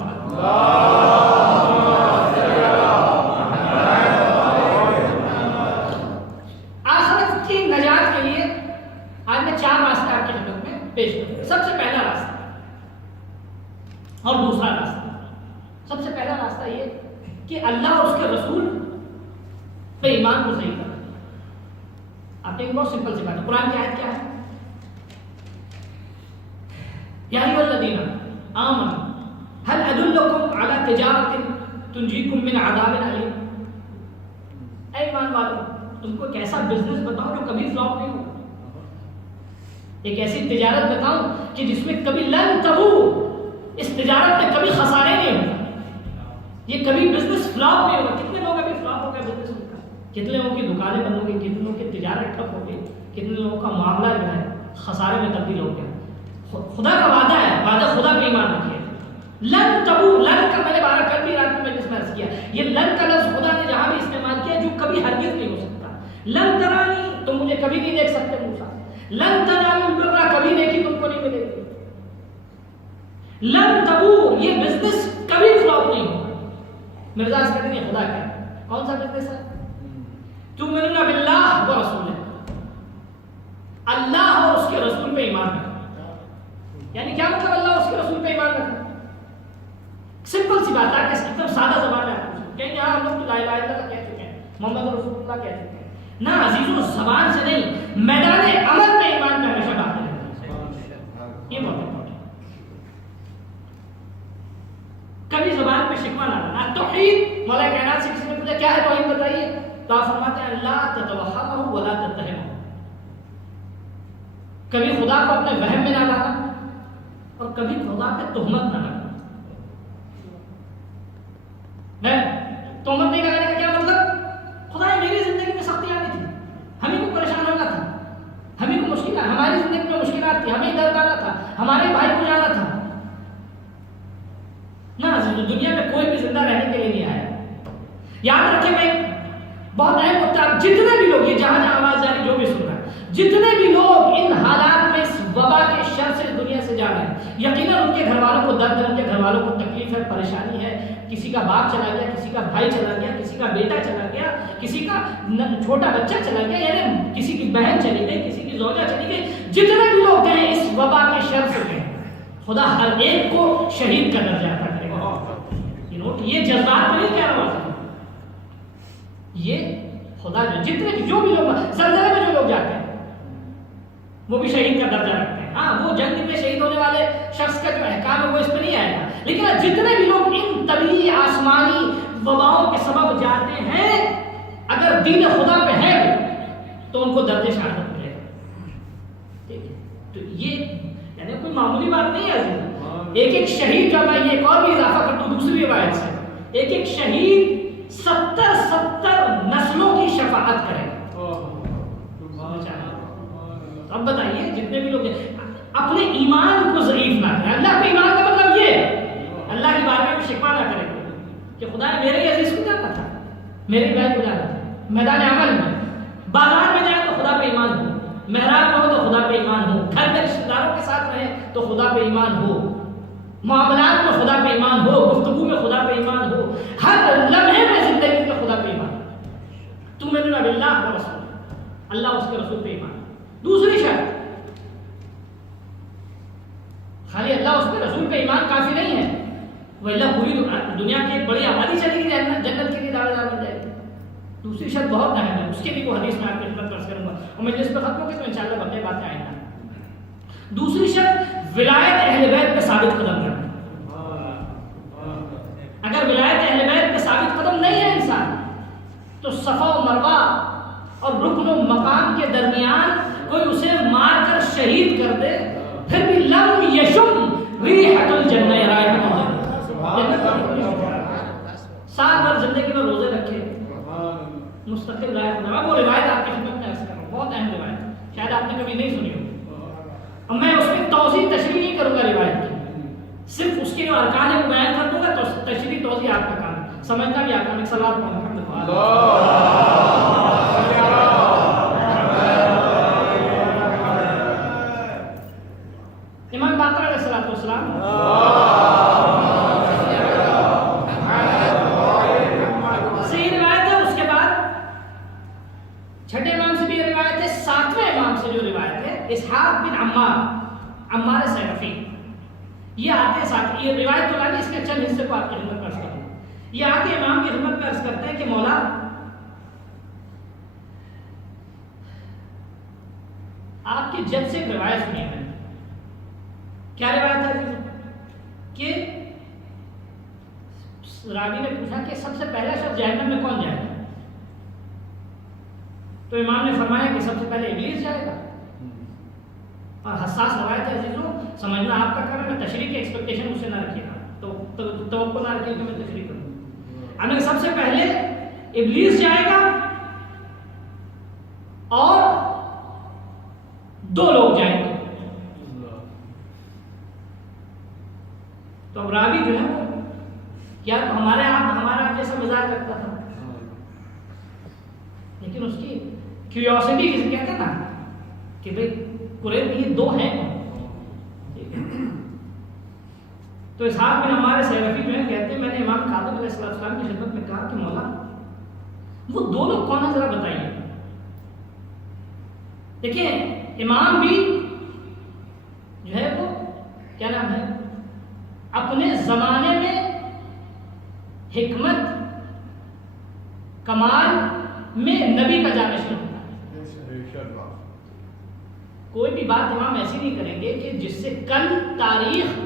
آخرت کی نجات کے لیے آج میں 4 راستے آپ کی خدمت میں پیش کروں گا. سب سے پہلا راستہ اور دوسرا راستہ. سب سے پہلا راستہ یہ کہ اللہ اور اس کے رسول پہ ایمان کو صحیح کرنا. آپ نے ایک بہت سمپل سی بات ہے. قرآن کی آیت کیا ہے؟ یا ایھا الذین آمنوا هل ادلکم علی تجارۃ تنجیکم من عذاب علیم. اے ایمان والو تم کو ایک ایسا بزنس بتاؤں جو کبھی فلاپ نہیں ہوگا، ایک ایسی تجارت بتاؤں کہ جس میں کبھی لن تبور، اس تجارت میں کبھی خسارے نہیں ہوگا، یہ کبھی بزنس فلاپ نہیں ہوگا. کتنے لوگ ابھی فلاپ ہو گئے بزنس ان کا، کتنے لوگوں کی دکانیں بند ہو گئی، کتنے لوگوں کی تجارت ٹھپ ہو گئی، کتنے لوگوں کا معاملہ جو ہے خسارے میں تبدیل ہو گیا. خدا کا وعدہ ہے، وعدہ خدا پہ ایمان رکھیے. لن تبور، لن کا میں نے 12 کل بھی رات میں جس میں عرض کیا، یہ لن کا لفظ خدا نے جہاں بھی استعمال کیا جو کبھی ہرگز نہیں ہو سکتا. لن ترانی، تم مجھے کبھی نہیں دیکھ سکتے موسیٰ. لن تنالوا البر، کبھی نیکی تم کو نہیں ملے گی. لن تبور، یہ بزنس کبھی فلاپ نہیں ہوگا. مرزاز کہتے ہیں خدا کیا ہے؟ کون سا بزنس ہے؟ تؤمنون باللہ و رسولہ، اللہ اور اس کے رسول پہ ایمان رکھنا. یعنی کیا مطلب اللہ اور اس کے رسول پہ ایمان رکھنا؟ سمپل سی بات ہے کہ ایک دم سادہ زبان میں آپ کہیں گے ہاں ہم لوگ تو لا الہ الا اللہ کہہ چکے ہیں، محمد رسول اللہ کہہ چکے ہیں. نہ عزیزوں، زبان سے نہیں، میدان عمل میں ایمان کا ہمیشہ بات کریں. یہ بہت امپورٹنٹ. کبھی زبان پہ شکوہ نہ لانا. توحید، مولا کائنات سے کسی نے پوچھا کیا ہے توحید بتائیے، تو آپ فرماتے ہیں لا تتوہمہ ولا تتہمہ. کبھی خدا کو اپنے وہم میں نہ لانا اور کبھی خدا پہ تہمت نہ لانا. تہمت نہیں لگانے کا کیا مطلب؟ خدا میری زندگی میں سختی آنی تھی، ہمیں کو پریشان ہونا تھا، ہمیں کو مشکلات، ہماری زندگی میں مشکلات تھی، ہمیں ادھر جانا تھا، ہمارے بھائی کو جانا تھا. نہ، دنیا میں کوئی بھی زندہ رہنے کے لیے نہیں آیا. یاد رکھیں، میں بہت اہم ہوتا ہے، جتنے بھی لوگ، یہ جہاں جہاں آواز جاری جو بھی سن رہا ہے، جتنے بھی لوگ ان حالات میں اس وبا کے شر سے دنیا سے جا رہے ہیں، یقیناً ان کے گھر والوں کو درد ہے، ان کے گھر والوں کو تکلیف ہے، پریشانی ہے. کسی کا باپ چلا گیا، کسی کا بھائی چلا گیا، کسی کا بیٹا چلا گیا، کسی کا چھوٹا بچہ چلا گیا، یعنی کسی کی بہن چلی گئی، کسی کی زوجہ چلی گئی. جتنے بھی لوگ گئے اس وبا کے شر سے گئے، خدا ہر ایک کو شہید کا درجہ عطا کرے گا. یہ جذبات میں نہیں کہہ رہا ہوں، یہ خدا جتنے جو بھی لوگ زلزلے میں جو لوگ جاتے ہیں وہ بھی شہید کا درجہ رکھتے ہیں. ہاں، وہ جنگ میں شہید ہونے والے شخص کا جو احکام ہے وہ اس پہ نہیں آئے گا، لیکن جتنے بھی لوگ ان طبیعی آسمانی وباؤں کے سبب جاتے ہیں، اگر دین خدا پہ ہے تو ان کو درجہ شہادت ملے گا. ٹھیک ہے، تو یہ یعنی کوئی معمولی بات نہیں ہے. ایک ایک شہید کا، میں یہ ایک اور بھی اضافہ کرتا ہوں دوسری روایت سے، ایک ایک شہید 70 نسلوں کی شفاعت کرے گا. اب بتائیے، جتنے بھی لوگ اپنے ایمان کو ضعیف نہ کریں. اللہ کے ایمان کا مطلب یہ اللہ کے بارے میں شکوہ نہ کرے کہ خدا نے میرے عزیز کو جانا تھا، میرے بھائی کو جانا تھا. میدان عمل میں، بازار میں جائے تو خدا پہ ایمان ہو، محراب میں ہو تو خدا پہ ایمان ہو، گھر میں رشتہ داروں کے ساتھ رہے تو خدا پہ ایمان ہو، معاملات میں خدا پہ ایمان ہو، گفتگو میں خدا پہ ایمان ہو، ہر لمحے میں زندگی میں خدا پہ ایمان. تؤمنون باللہ و رسولہ، اللہ اس کے رسول پہ ایمان. دوسری شرط، خالی اللہ اس کے رسول پہ ایمان کافی نہیں ہے، وہ اللہ پوری دنیا کی ایک بڑی آبادی چلی گئی جنت کے لیے دعوے دار بن جائے گی. دوسری شرط بہت اہم ہے، اس کے لیے وہ حدیث میں آپ کی خدمت عرض کروں گا اور میں جس پہ ختم ہو کے تو انشاءاللہ باتیں باتیں آئیں گا. دوسری شرط ولایت اہل بیت پہ ثابت قدم کرنا. اگر ولایت اہل بیت پہ ثابت قدم نہیں ہے انسان، تو صفا و مروہ اور رکن و مقام کے درمیان کوئی اسے مار کر شہید کر دے، پھر بھی لم یشم ریحۃ الجنہ، رائحۃ الجنہ. سال بھر زندگی میں روزے رکھے، مستقل رائحۃ. وہ روایت آپ کی خدمت میں عرض کر رہا ہوں، بہت اہم روایت، شاید آپ نے کبھی نہیں سنی ہو. اب میں اس میں توضیح تشریح نہیں کروں گا روایت کی، صرف اس کے جو ارکان ہے وہ بیان کر دوں گا، تو تشریح توضیح آپ کا کام ہے، سمجھنا بھی آپ کا. ایک صلوات پڑھنا. امام باقر علیہ الصلوۃ والسلام صحیح روایت ہے. اس کے بعد چھٹے امام سے بھی روایت ہے، ساتویں امام سے جو روایت ہے اسحاق بن عمار سیرفی، یہ آتے ساتھ، یہ روایت تو لانی، اس کے چند حصے کو آپ کی خدمت میں عرض کروں. یہ آتے امام کی خدمت میں عرض کرتے ہیں کہ مولا آپ کی جد سے ایک روایت سنی ہے. کیا روایت ہے کہ راوی نے پوچھا کہ سب سے پہلا شخص جہنم میں کون جائے گا؟ تو امام نے فرمایا کہ سب سے پہلے ابلیس جائے گا. اور حساس روایت ہے عزیزوں، سمجھنا آپ کا کام ہے. میں تشریح کی ایکسپیکٹیشن اس سے نہ رکھیے گا، تو توقع نہ رکھیے کہ میں تشریح کروں. ہمیں سب سے پہلے ابلیس جائے گا اور 2 لوگ جائیں گے. تو اب راوی جو ہے وہ کیا ہمارا جیسا مزاج رکھتا تھا، لیکن اس کی کیوریوسٹی جسے کہتے ہیں نا کہ بھئی قریب یہ 2 ہیں. تو اسحاق بن عمار سیرفی جو ہے کہتے ہیں میں نے امام کاظم علیہ السلام کی خدمت میں کہا کہ مولا وہ دو لوگ کون ہیں ذرا بتائیے. دیکھیں امام بھی جو ہے وہ کیا نام ہے اپنے زمانے میں حکمت کمال میں نبی کا جانشین ہوتا ہے. کوئی بھی بات امام ایسی نہیں کریں گے کہ جس سے کل تاریخ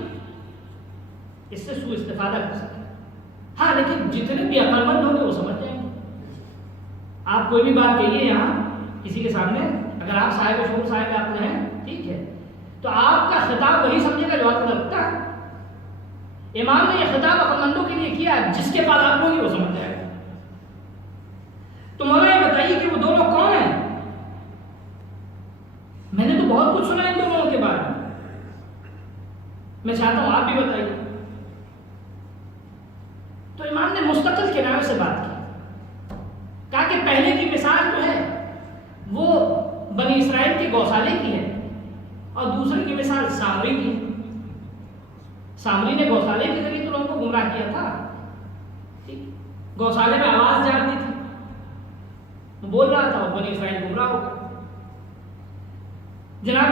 اس سے سوء استفادہ کر سکے. ہاں لیکن جتنے بھی عقل مند ہوں گے وہ سمجھ جائیں گے. آپ کوئی بھی بات کہیے یہاں کسی کے سامنے, اگر آپ صاحب شعور صاحب عقل ہیں ٹھیک ہے, تو آپ کا خطاب وہی سمجھے گا جو عقل رکھتا ہے. امام نے یہ خطاب عقل مندوں کے لیے کیا, جس کے پاس عقل ہوگی وہ سمجھ جائے گا. تو مولا یہ بتائیے کہ وہ دو لوگ کون ہیں؟ میں نے تو بہت کچھ سنا ان دونوں کے بارے میں, میں چاہتا ہوں آپ بھی بتائیے. تو امام نے مستقل کنارے سے بات کی, کہا کہ پہلے کی مثال جو ہے وہ بنی اسرائیل کے گوسالے کی ہے اور دوسرے کی مثال سامری کی. سامری نے گوسالے کے ذریعے تو لوگوں کو گمراہ کیا تھا, گوسالے میں آواز جان دی تھی, وہ بول رہا تھا, وہ بنی اسرائیل گمراہ ہو گیا. جناب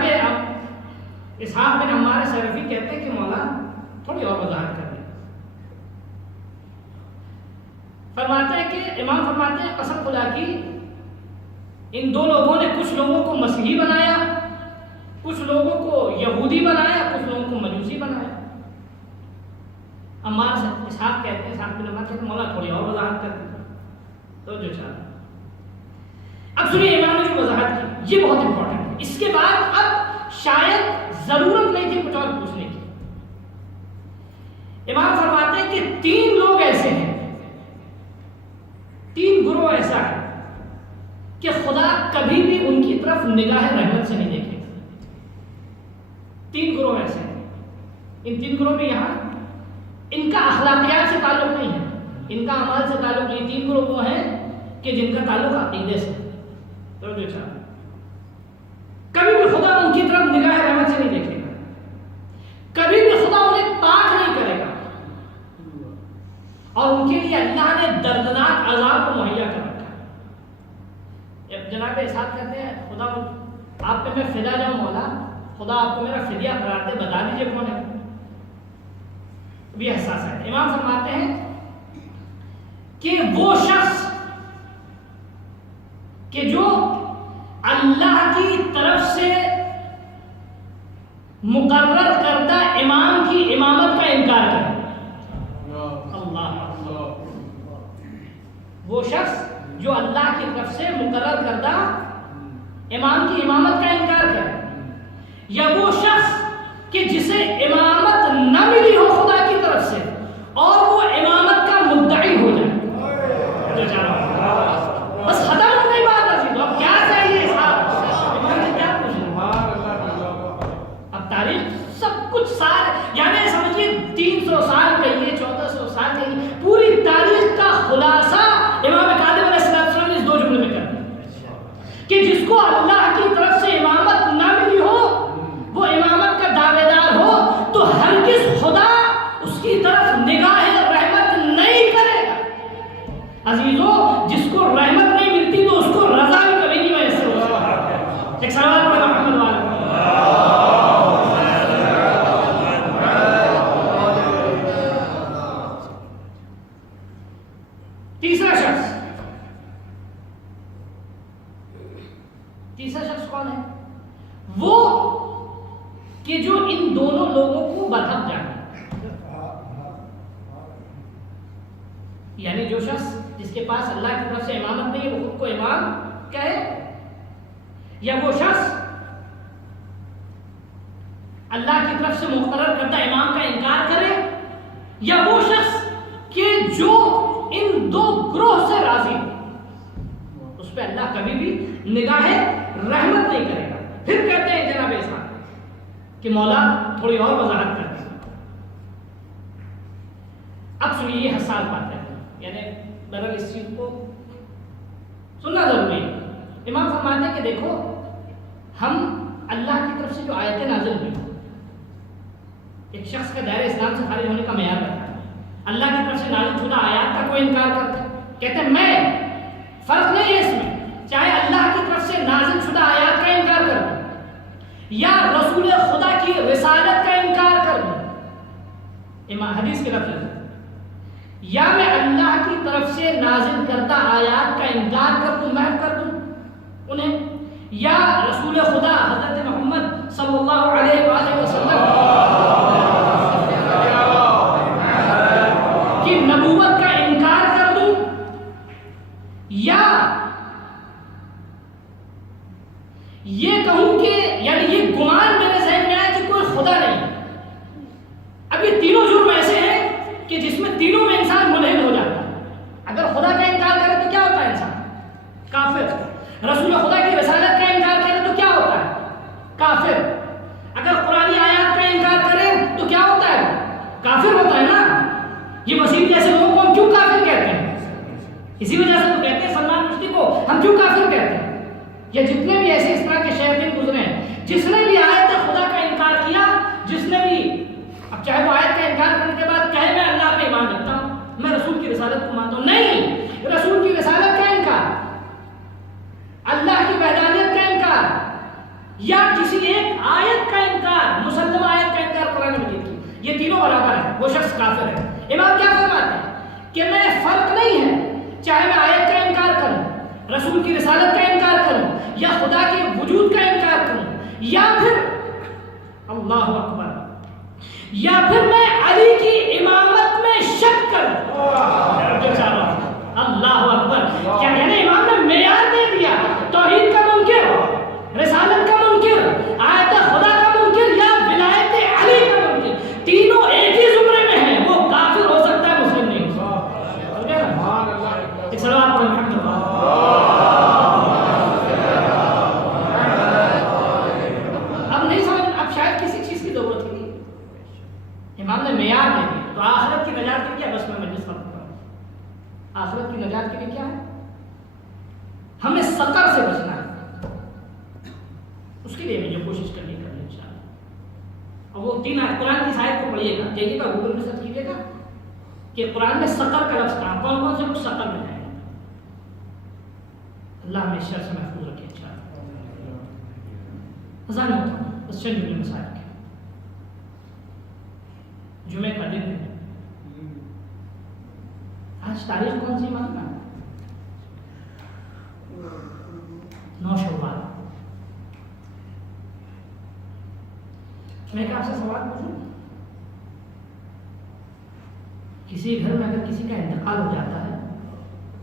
اسحاق بن عمار سیرفی کہتے ہیں کہ مولا تھوڑی اور وضاحت کر دیں. فرماتے ہیں کہ امام فرماتے ہیں قسم خدا کی ان دو لوگوں نے کچھ لوگوں کو مسیحی بنایا, کچھ لوگوں کو یہودی بنایا, کچھ لوگوں کو مجوسی بنایا. عمار اسحاق کہتے ہیں, اسحاق بن عمار کہتے ہیں مولا تھوڑی اور وضاحت کر دیں. تو جو چاہتا اب سنیے امام نے جو وضاحت کی یہ بہت امپورٹنٹ ہے. اس کے بعد اب شاید ضرورت نہیں تھی کچھ اور پوچھنے کی. امام فرماتے ہیں کہ تین لوگ ایسے ہیں, تین گروہ ایسا ہے کہ خدا کبھی بھی ان کی طرف نگاہ رحمت سے نہیں دیکھے. تین گروہ ایسے ہیں. ان تین گروہ میں یہاں ان کا اخلاقیات سے تعلق نہیں ہے, ان کا عمل سے تعلق نہیں. تین گروہ وہ ہیں کہ جن کا تعلق عقیدے سے. تو جو چاہتا کبھی بھی خدا ان کی طرف نگاہ رحمت سے نہیں دیکھے گا, کبھی بھی خدا انہیں پاک نہیں کرے گا, اور ان کے لیے اللہ نے دردناک عذاب کو مہیا کر رکھا ہے. جناب اسحاق کہتے ہیں خدا آپ پہ میں فدا جاؤں مولا, خدا آپ کو میرا فدیہ قرار دے, بتا دیجیے کون ہے. بھی احساس ہے. امام فرماتے ہیں کہ وہ شخص کہ جو اللہ کی طرف سے مقرر کردہ امام کی امامت کا انکار کرے. اللہ, وہ شخص جو اللہ کی طرف سے مقرر کردہ امام کی امامت کا انکار کرے, یا وہ شخص کہ جسے امامت نہ ملی ہو خدا کی طرف سے اور وہ امامت کا مدعی ہو جائے. بس ختم ہو گئی بات. تو اب کیا چاہیے صاحب, کیا پوچھنا. اب تاریخ سب کچھ سال یعنی سمجھیے 300 سال کہیے 1400 سال کہیے, پوری تاریخ کا خلاصہ امام کاظم علیہ السلام نے اس دو جملے میں کر دیا کہ جس کو اللہ کی طرف سے امامت نہ ملی ہو, وہ امامت کا دعوے دار ہو, تو ہرگز خدا اس کی طرف نگاہ رحمت نہیں کرے گا. عزیزوں, جس کو رحمت نہیں ملتی تو اس کو رضا بھی کبھی نہیں میسر ہو سکتا. ایک سوال پڑھا محمد والا. تیسرا شخص کون ہے؟ وہ کہ جو ان دونوں لوگوں کو برحق جانے, یعنی جو شخص جس کے پاس اللہ کی طرف سے امامت نہیں ہے وہ خود کو امام کہے, یا وہ شخص اللہ کی طرف سے مقرر کردہ امام کا انکار کرے, یا وہ شخص کہ جو ان دو گروہ سے راضی ہو, اس پہ اللہ کبھی بھی نگاہ رحمت نہیں کرے گا. پھر کہتے ہیں جناب اسحاق کہ مولا تھوڑی اور وضاحت کر دیں. اب سنیے یہ حساس بات ہے, یعنی بہرحال اس چیز کو سننا ضروری ہے. امام فرماتے ہیں کہ دیکھو ہم اللہ کی طرف سے جو آیتیں نازل ہوئی ایک شخص کا دائرہ اسلام سے خارج ہونے کا معیار بتایا. اللہ کی طرف سے نازل شدہ آیات کا کوئی انکار کرتا ہے، کہتے ہیں میں فرق نہیں ہے اس میں، چاہے اللہ کی طرف سے نازل شدہ آیات کا انکار کر دوں یا رسول خدا کی رسالت کا انکار کر دوں. امام حدیث کے لفظ یا میں اللہ کی طرف سے نازل کردہ آیات کا انکار کر دوں، محو کر دوں انہیں، یا رسول خدا حضرت محمد صلی اللہ علیہ وآلہ وسلم کی نبوت کا انکار کر دوں، یا یہ کہوں کہ یعنی یہ گمان میرے ذہن میں آیا کہ کوئی خدا نہیں. اب یہ تینوں جرم ایسے ہیں کہ جس میں تینوں میں انسان ملحد ہو جاتا ہے. اگر خدا کا انکار کرے تو کیا ہوتا ہے انسان؟ کافر. رسول خدا کی رسالت کا انکار کرے تو کیا ہوتا ہے؟ کافر. اگر قرآنی آیات کا انکار کرے تو کیا ہوتا ہے؟ کافر ہوتا ہے نا. یہ وسیم جیسے لوگوں کو ہم کیوں کافر کہتے ہیں؟ اسی وجہ سے تو کہتے ہیں سلمان رشدی کو ہم کیوں کافر کہتے ہیں. یا جتنے بھی ایسے اس طرح کے شیاطین گزرے ہیں، جس نے بھی آیت خدا کا انکار کیا، جس نے بھی اب چاہے وہ آیت کا انکار کرنے کے بعد کہے میں اللہ پہ ایمان رکھتا ہوں، میں رسول کی رسالت کو مانتا ہوں، نہیں، رسول کی رسالت کا انکار، اللہ کی وحدانیت کا انکار، یا کسی ایک آیت کا انکار، مسلم آیت کا انکار قرآن مجید کی، یہ تینوں برابر ہے، وہ شخص کافر ہے. امام کیا فرماتے ہیں کہ میں فرق نہیں ہے، چاہے میں آیت کا انکار کروں، رسول کی رسالت کا انکار کروں، یا خدا کے وجود کا انکار کروں، یا پھر اللہ اکبر، یا پھر میں علی کی امامت میں شک کروں. اللہ اکبر. کیا یعنی امام نے معیار دے دیا؟ توحید کا منکر، رسالت کا منکر، آیت خدا کا منکر، یا ولایت علی کا منکر، تینوں ایک ہی زمرے میں ہیں. وہ کافر ہو سکتا ہے، مسلم نہیں. ایک صلوات پڑھیں الحمد للہ. اب نہیں سمجھ، اب شاید کسی چیز کی ضرورت ہی نہیں. امام نے معیار دے دیا. تو آخرت کی نجات کے کیا؟ بس میں مجلس ختم کروں. آخرت کی نجات کے لیے کیا ہے؟ ہمیں سقر سے بچنا ہے. اس کے لیے ہمیں جو کوشش کرنی ہے کریں انشاءاللہ. اور وہ 3 آیت قرآن کی آیت کو پڑھیے گا، جائیے گا گوگل میں سرچ کیجیے گا کہ قرآن میں سقر کا لفظ کہاں، کون کون سے لوگ سقر میں جائیں گے. اللہ ہمیں شر سے محفوظ رکھے انشاءاللہ. اذان ہوتا ہوں بس چند جملے مسائل کے. جمعہ کا دن ہے. آج تاریخ کون سی معلوم ہے؟ 9 شوال. میں آپ سے سوال پوچھوں، کسی گھر میں اگر کسی کا انتقال ہو جاتا ہے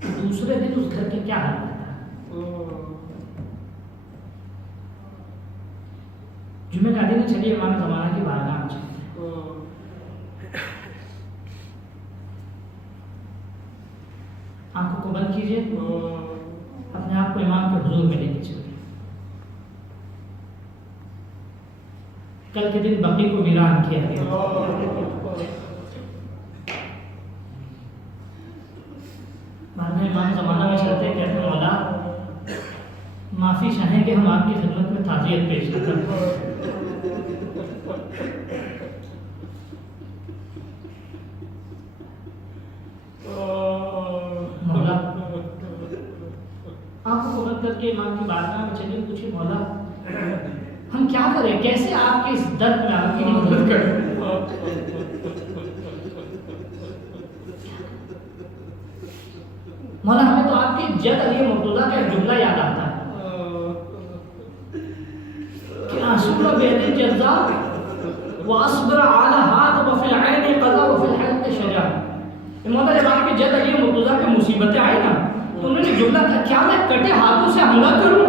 تو دوسرے دن اس گھر کے کیا حال ہوتا ہے؟ جمعہ کا دن چلیے امام زمانہ کی بارگاہ میں چلتے ہیں. آنکھوں کو بند کیجیے، اپنے آپ کو امام کے حضور میں لے کے چلیے. کل کے دن بقی کو ویران کیا گیا. بعد میں امام زمانہ میں چلتے کہتے ہیں مولا معافی چاہیں کہ ہم آپ کی خدمت میں تعزیت پیش کرتے ہیں. مولا آنکھوں کو بند کر کے امام کی بارگاہ میں چلیے، پوچھے مولا ہم کیا کریں، کیسے آپ کے اس درد میں آپ کی مدد کریں. مولا ہمیں تو آپ کے جد علی مرتضیٰ کا ایک جملہ یاد آتا ہے کہ آنسو بید جزا واصبر علی ہاتھ وفی العین قضا وفی الحلق شجا. مولا جب آپ کے جد علی مرتضیٰ کی مصیبتیں آئی نا تو انہوں نے جملہ کہا کیا میں کٹے ہاتھوں سے حملہ کروں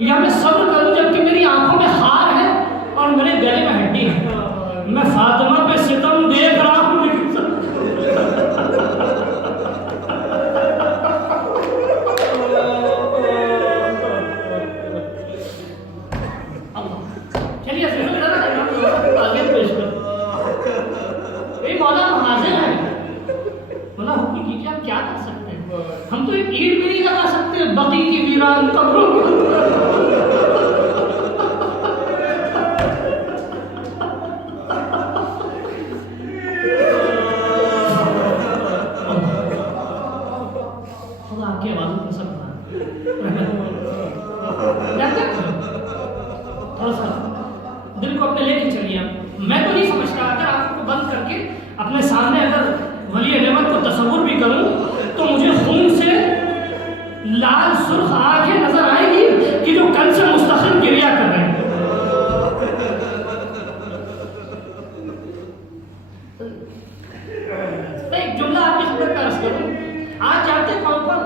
یا میں صبر کروں جبکہ میری آنکھوں میں خار ہے اور میرے گلے میں ہڈی ہے. میں فاطمہ پہ ستم دیکھ رہا ہوں. چلیے آگے پیش کر. مولا ہم حاضر ہیں، مولا حکم کیجیے ہم کیا کر سکتے ہیں. ہم تو ایک اینٹ بھی نہیں لگا سکتے بقی کی ویران قبروں کو. تھوڑا سا دل کو اپنے لے کے چلیے. میں تو نہیں سمجھتا اگر آنکھوں کو بند کر کے اپنے سامنے اگر ولی نعمت کو تصور بھی کروں تو مجھے خون سے لال سرخ آنکھیں نظر آئیں گی کہ جو کل سے مستقل گریا کر رہے ہیں. میں ایک جملہ آپ کی خدمت میں عرض کروں. آج جانتے قوم پر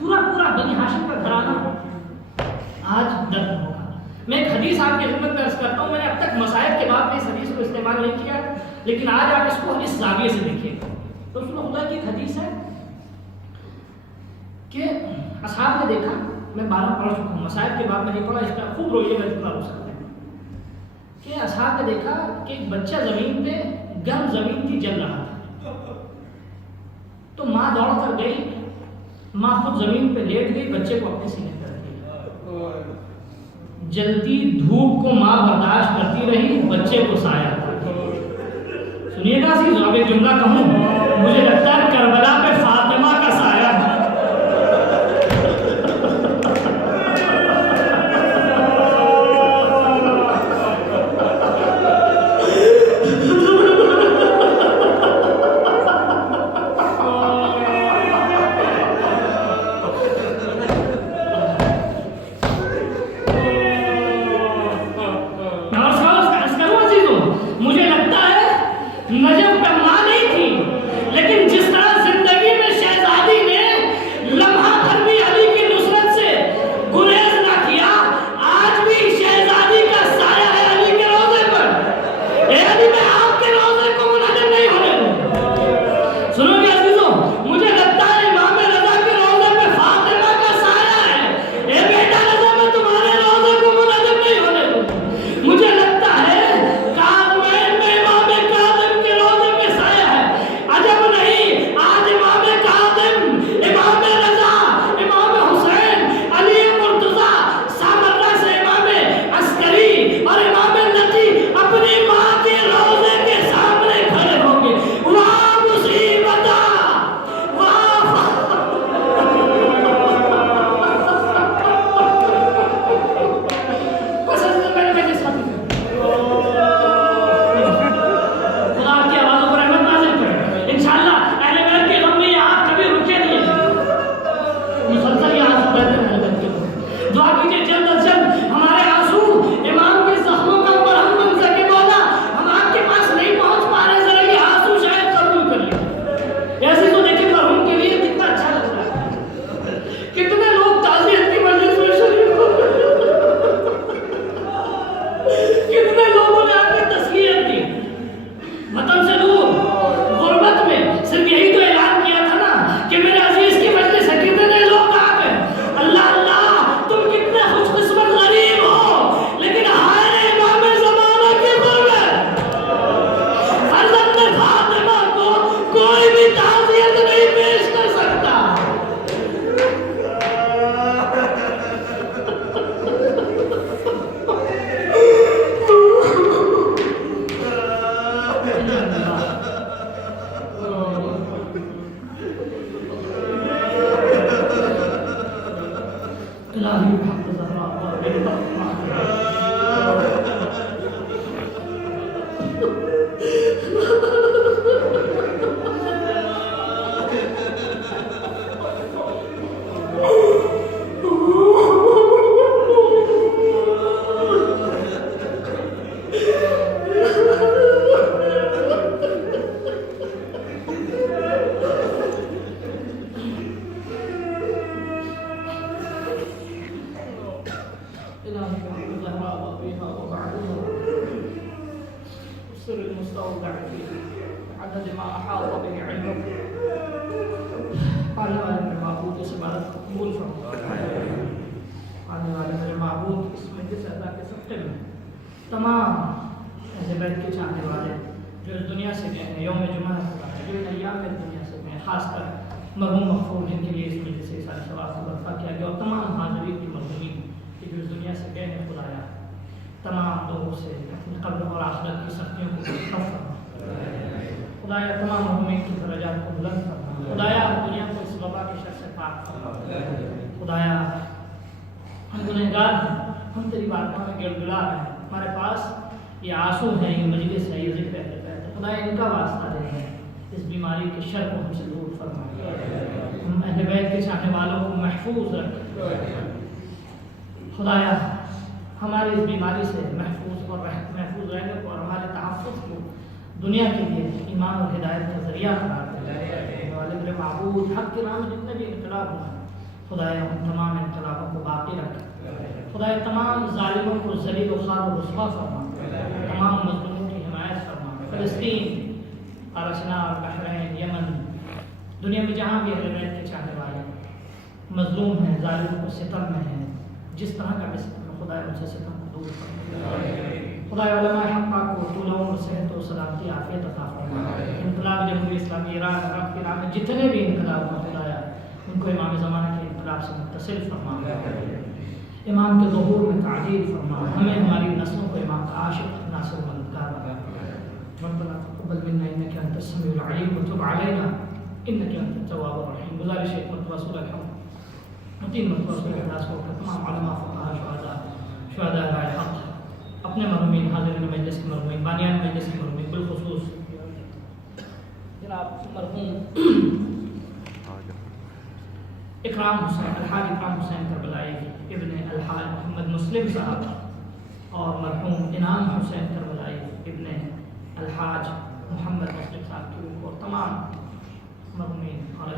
پورا بنی ہاشم کا گھرانہ آج درد ہوگا. میں ایک حدیث آپ کی خدمت میں عرض کرتا ہوں. میں نے اب تک مصائب کے بعد اس حدیث کو استعمال نہیں کیا, لیکن آج آپ اس کو اس زاویے سے دیکھیے. رسول خدا کی ایک حدیث ہے کہ اصحاب نے دیکھا, میں 12 پڑھ چکا ہوں, مصائب کے بعد میں نہیں پڑھا, اس کا خوب روئیے میں جتنا ہو سکتا ہے, کہ اصحاب نے دیکھا کہ ایک بچہ زمین پہ گرم زمین تھی جل رہا تھا, تو ماں دوڑ کر گئی, ماں خود زمین پہ لیٹ گئی, بچے کو اپنے سینے پہ رکھ دیا. جلتی دھوپ کو ماں برداشت کرتی رہی, بچے کو سایہ تھا. سنیے گا سی اب ایک جملہ کہوں, مجھے لگتا ہے کربلا پہ فاطمہ کا سایہ ہے. نجم کا ماں نہیں تھی, لیکن جس طرح زندگی میں شہزادی نے لمحہ بھر بھی علی کی نصرت سے گریز نہ کیا, آج بھی شہزادی کا سایہ ہے علی کے روضے پر. اے علی میں آپ کے روضے کو منہدم نہیں ہونے دوں. سنو گے عزیزوں, مجھے لگتا ہے امام رضا کے روضے پہ فاطمہ کا سایہ ہے. اے بیٹا رضا میں تمہارے روضے کو منہدم نہیں ہونے دوں. مجھے لگتا ہے تمام اہل بیت کے چاہنے والے جو اس دنیا سے گئے ہیں, یوم جمعہ جو ان ایام میں دنیا سے گئے ہیں, خاص کر مرحوم مغفور جن کے لیے اس مجلس سے سارے ثواب کو برپا کیا گیا, اور تمام حاضرین کی مرحومین کہ جو اس دنیا سے گئے ہیں, خدایا تمام لوگوں سے اپنی قبر اور آخرت کی سختیوں کو کم فرما. خدایا تمام مرحومین کی درجات کو بلند فرما. خدایا دنیا کو اس وبا کے شر سے پاک عطا فرما۔ خدایا ہم گنہگار ہیں، ہم تیری بارگاہ میں گڑ گڑا رہے ہیں، ہمارے پاس یہ آنسو ہے، یہ مجلس ہے، یہ ذکر اہل بیت ہے، خدایا ان کا واسطہ دے ہیں، اس بیماری کے شر کو ہم سے دور فرما، ہم اہل بیت کے چاہنے والوں کو محفوظ رکھ۔ خدایا ہماری اس بیماری سے محفوظ رہنے کو اور ہمارے تحفظ کو دنیا کے لیے ایمان اور ہدایت کا ذریعہ قرار دے۔ والد معبود حق کی راہ میں جتنے بھی انقلاب ہوئے خدایا ان تمام انقلابوں کو باقی رکھ، خدایا تمام ظالموں کو ذلیل و خوار و رسوا فرما، تمام مظلوموں کی حمایت فرما۔ فلسطین، پالستین، بحرین، یمن، دنیا میں جہاں بھی اہل بیت کے چاہنے والے مظلوم ہیں، ظالموں کو ستم میں ہیں، جس طرح کا بھی ستم ہے خدایا ان سے ستم کو دور فرما۔ خدایا علماء حقہ کو طول عمر، صحت و سلامتی، عافیت عطا فرما۔ انقلاب جمہوریہ اسلامی ایران، عراق کے عراق میں جتنے بھی انقلاب ہوں خدایا ان کو امام زمانہ کے انقلاب سے متصل فرما، امام کے ظہور میں تعجیل فرما، ہمیں ہماری نسلوں کو امام کا عاشق ناصر مددگار بنا۔ ربنا تقبل منا انك انت السميع العليم وتب علينا انك انت التواب الرحيم۔ گزارش ہے مرتبہ سورہ الحمد، 3 مرتبہ سورہ اخلاص کو تمام علماء، فقہاء، شہداء رائے حق، اپنے مرحومین، حاضرین مجلس کے مرحومین، بانیان مجلس کے مرحومین، بالخصوص جناب مرحوم اکرام حسین، الحاج اکرام حسین کربلائی ابن الحاج محمد مسلم صاحب، اور مرحوم انعام حسین کربلائی ابن الحاج محمد مسلم صاحب کی روح، اور تمام مرحومین اور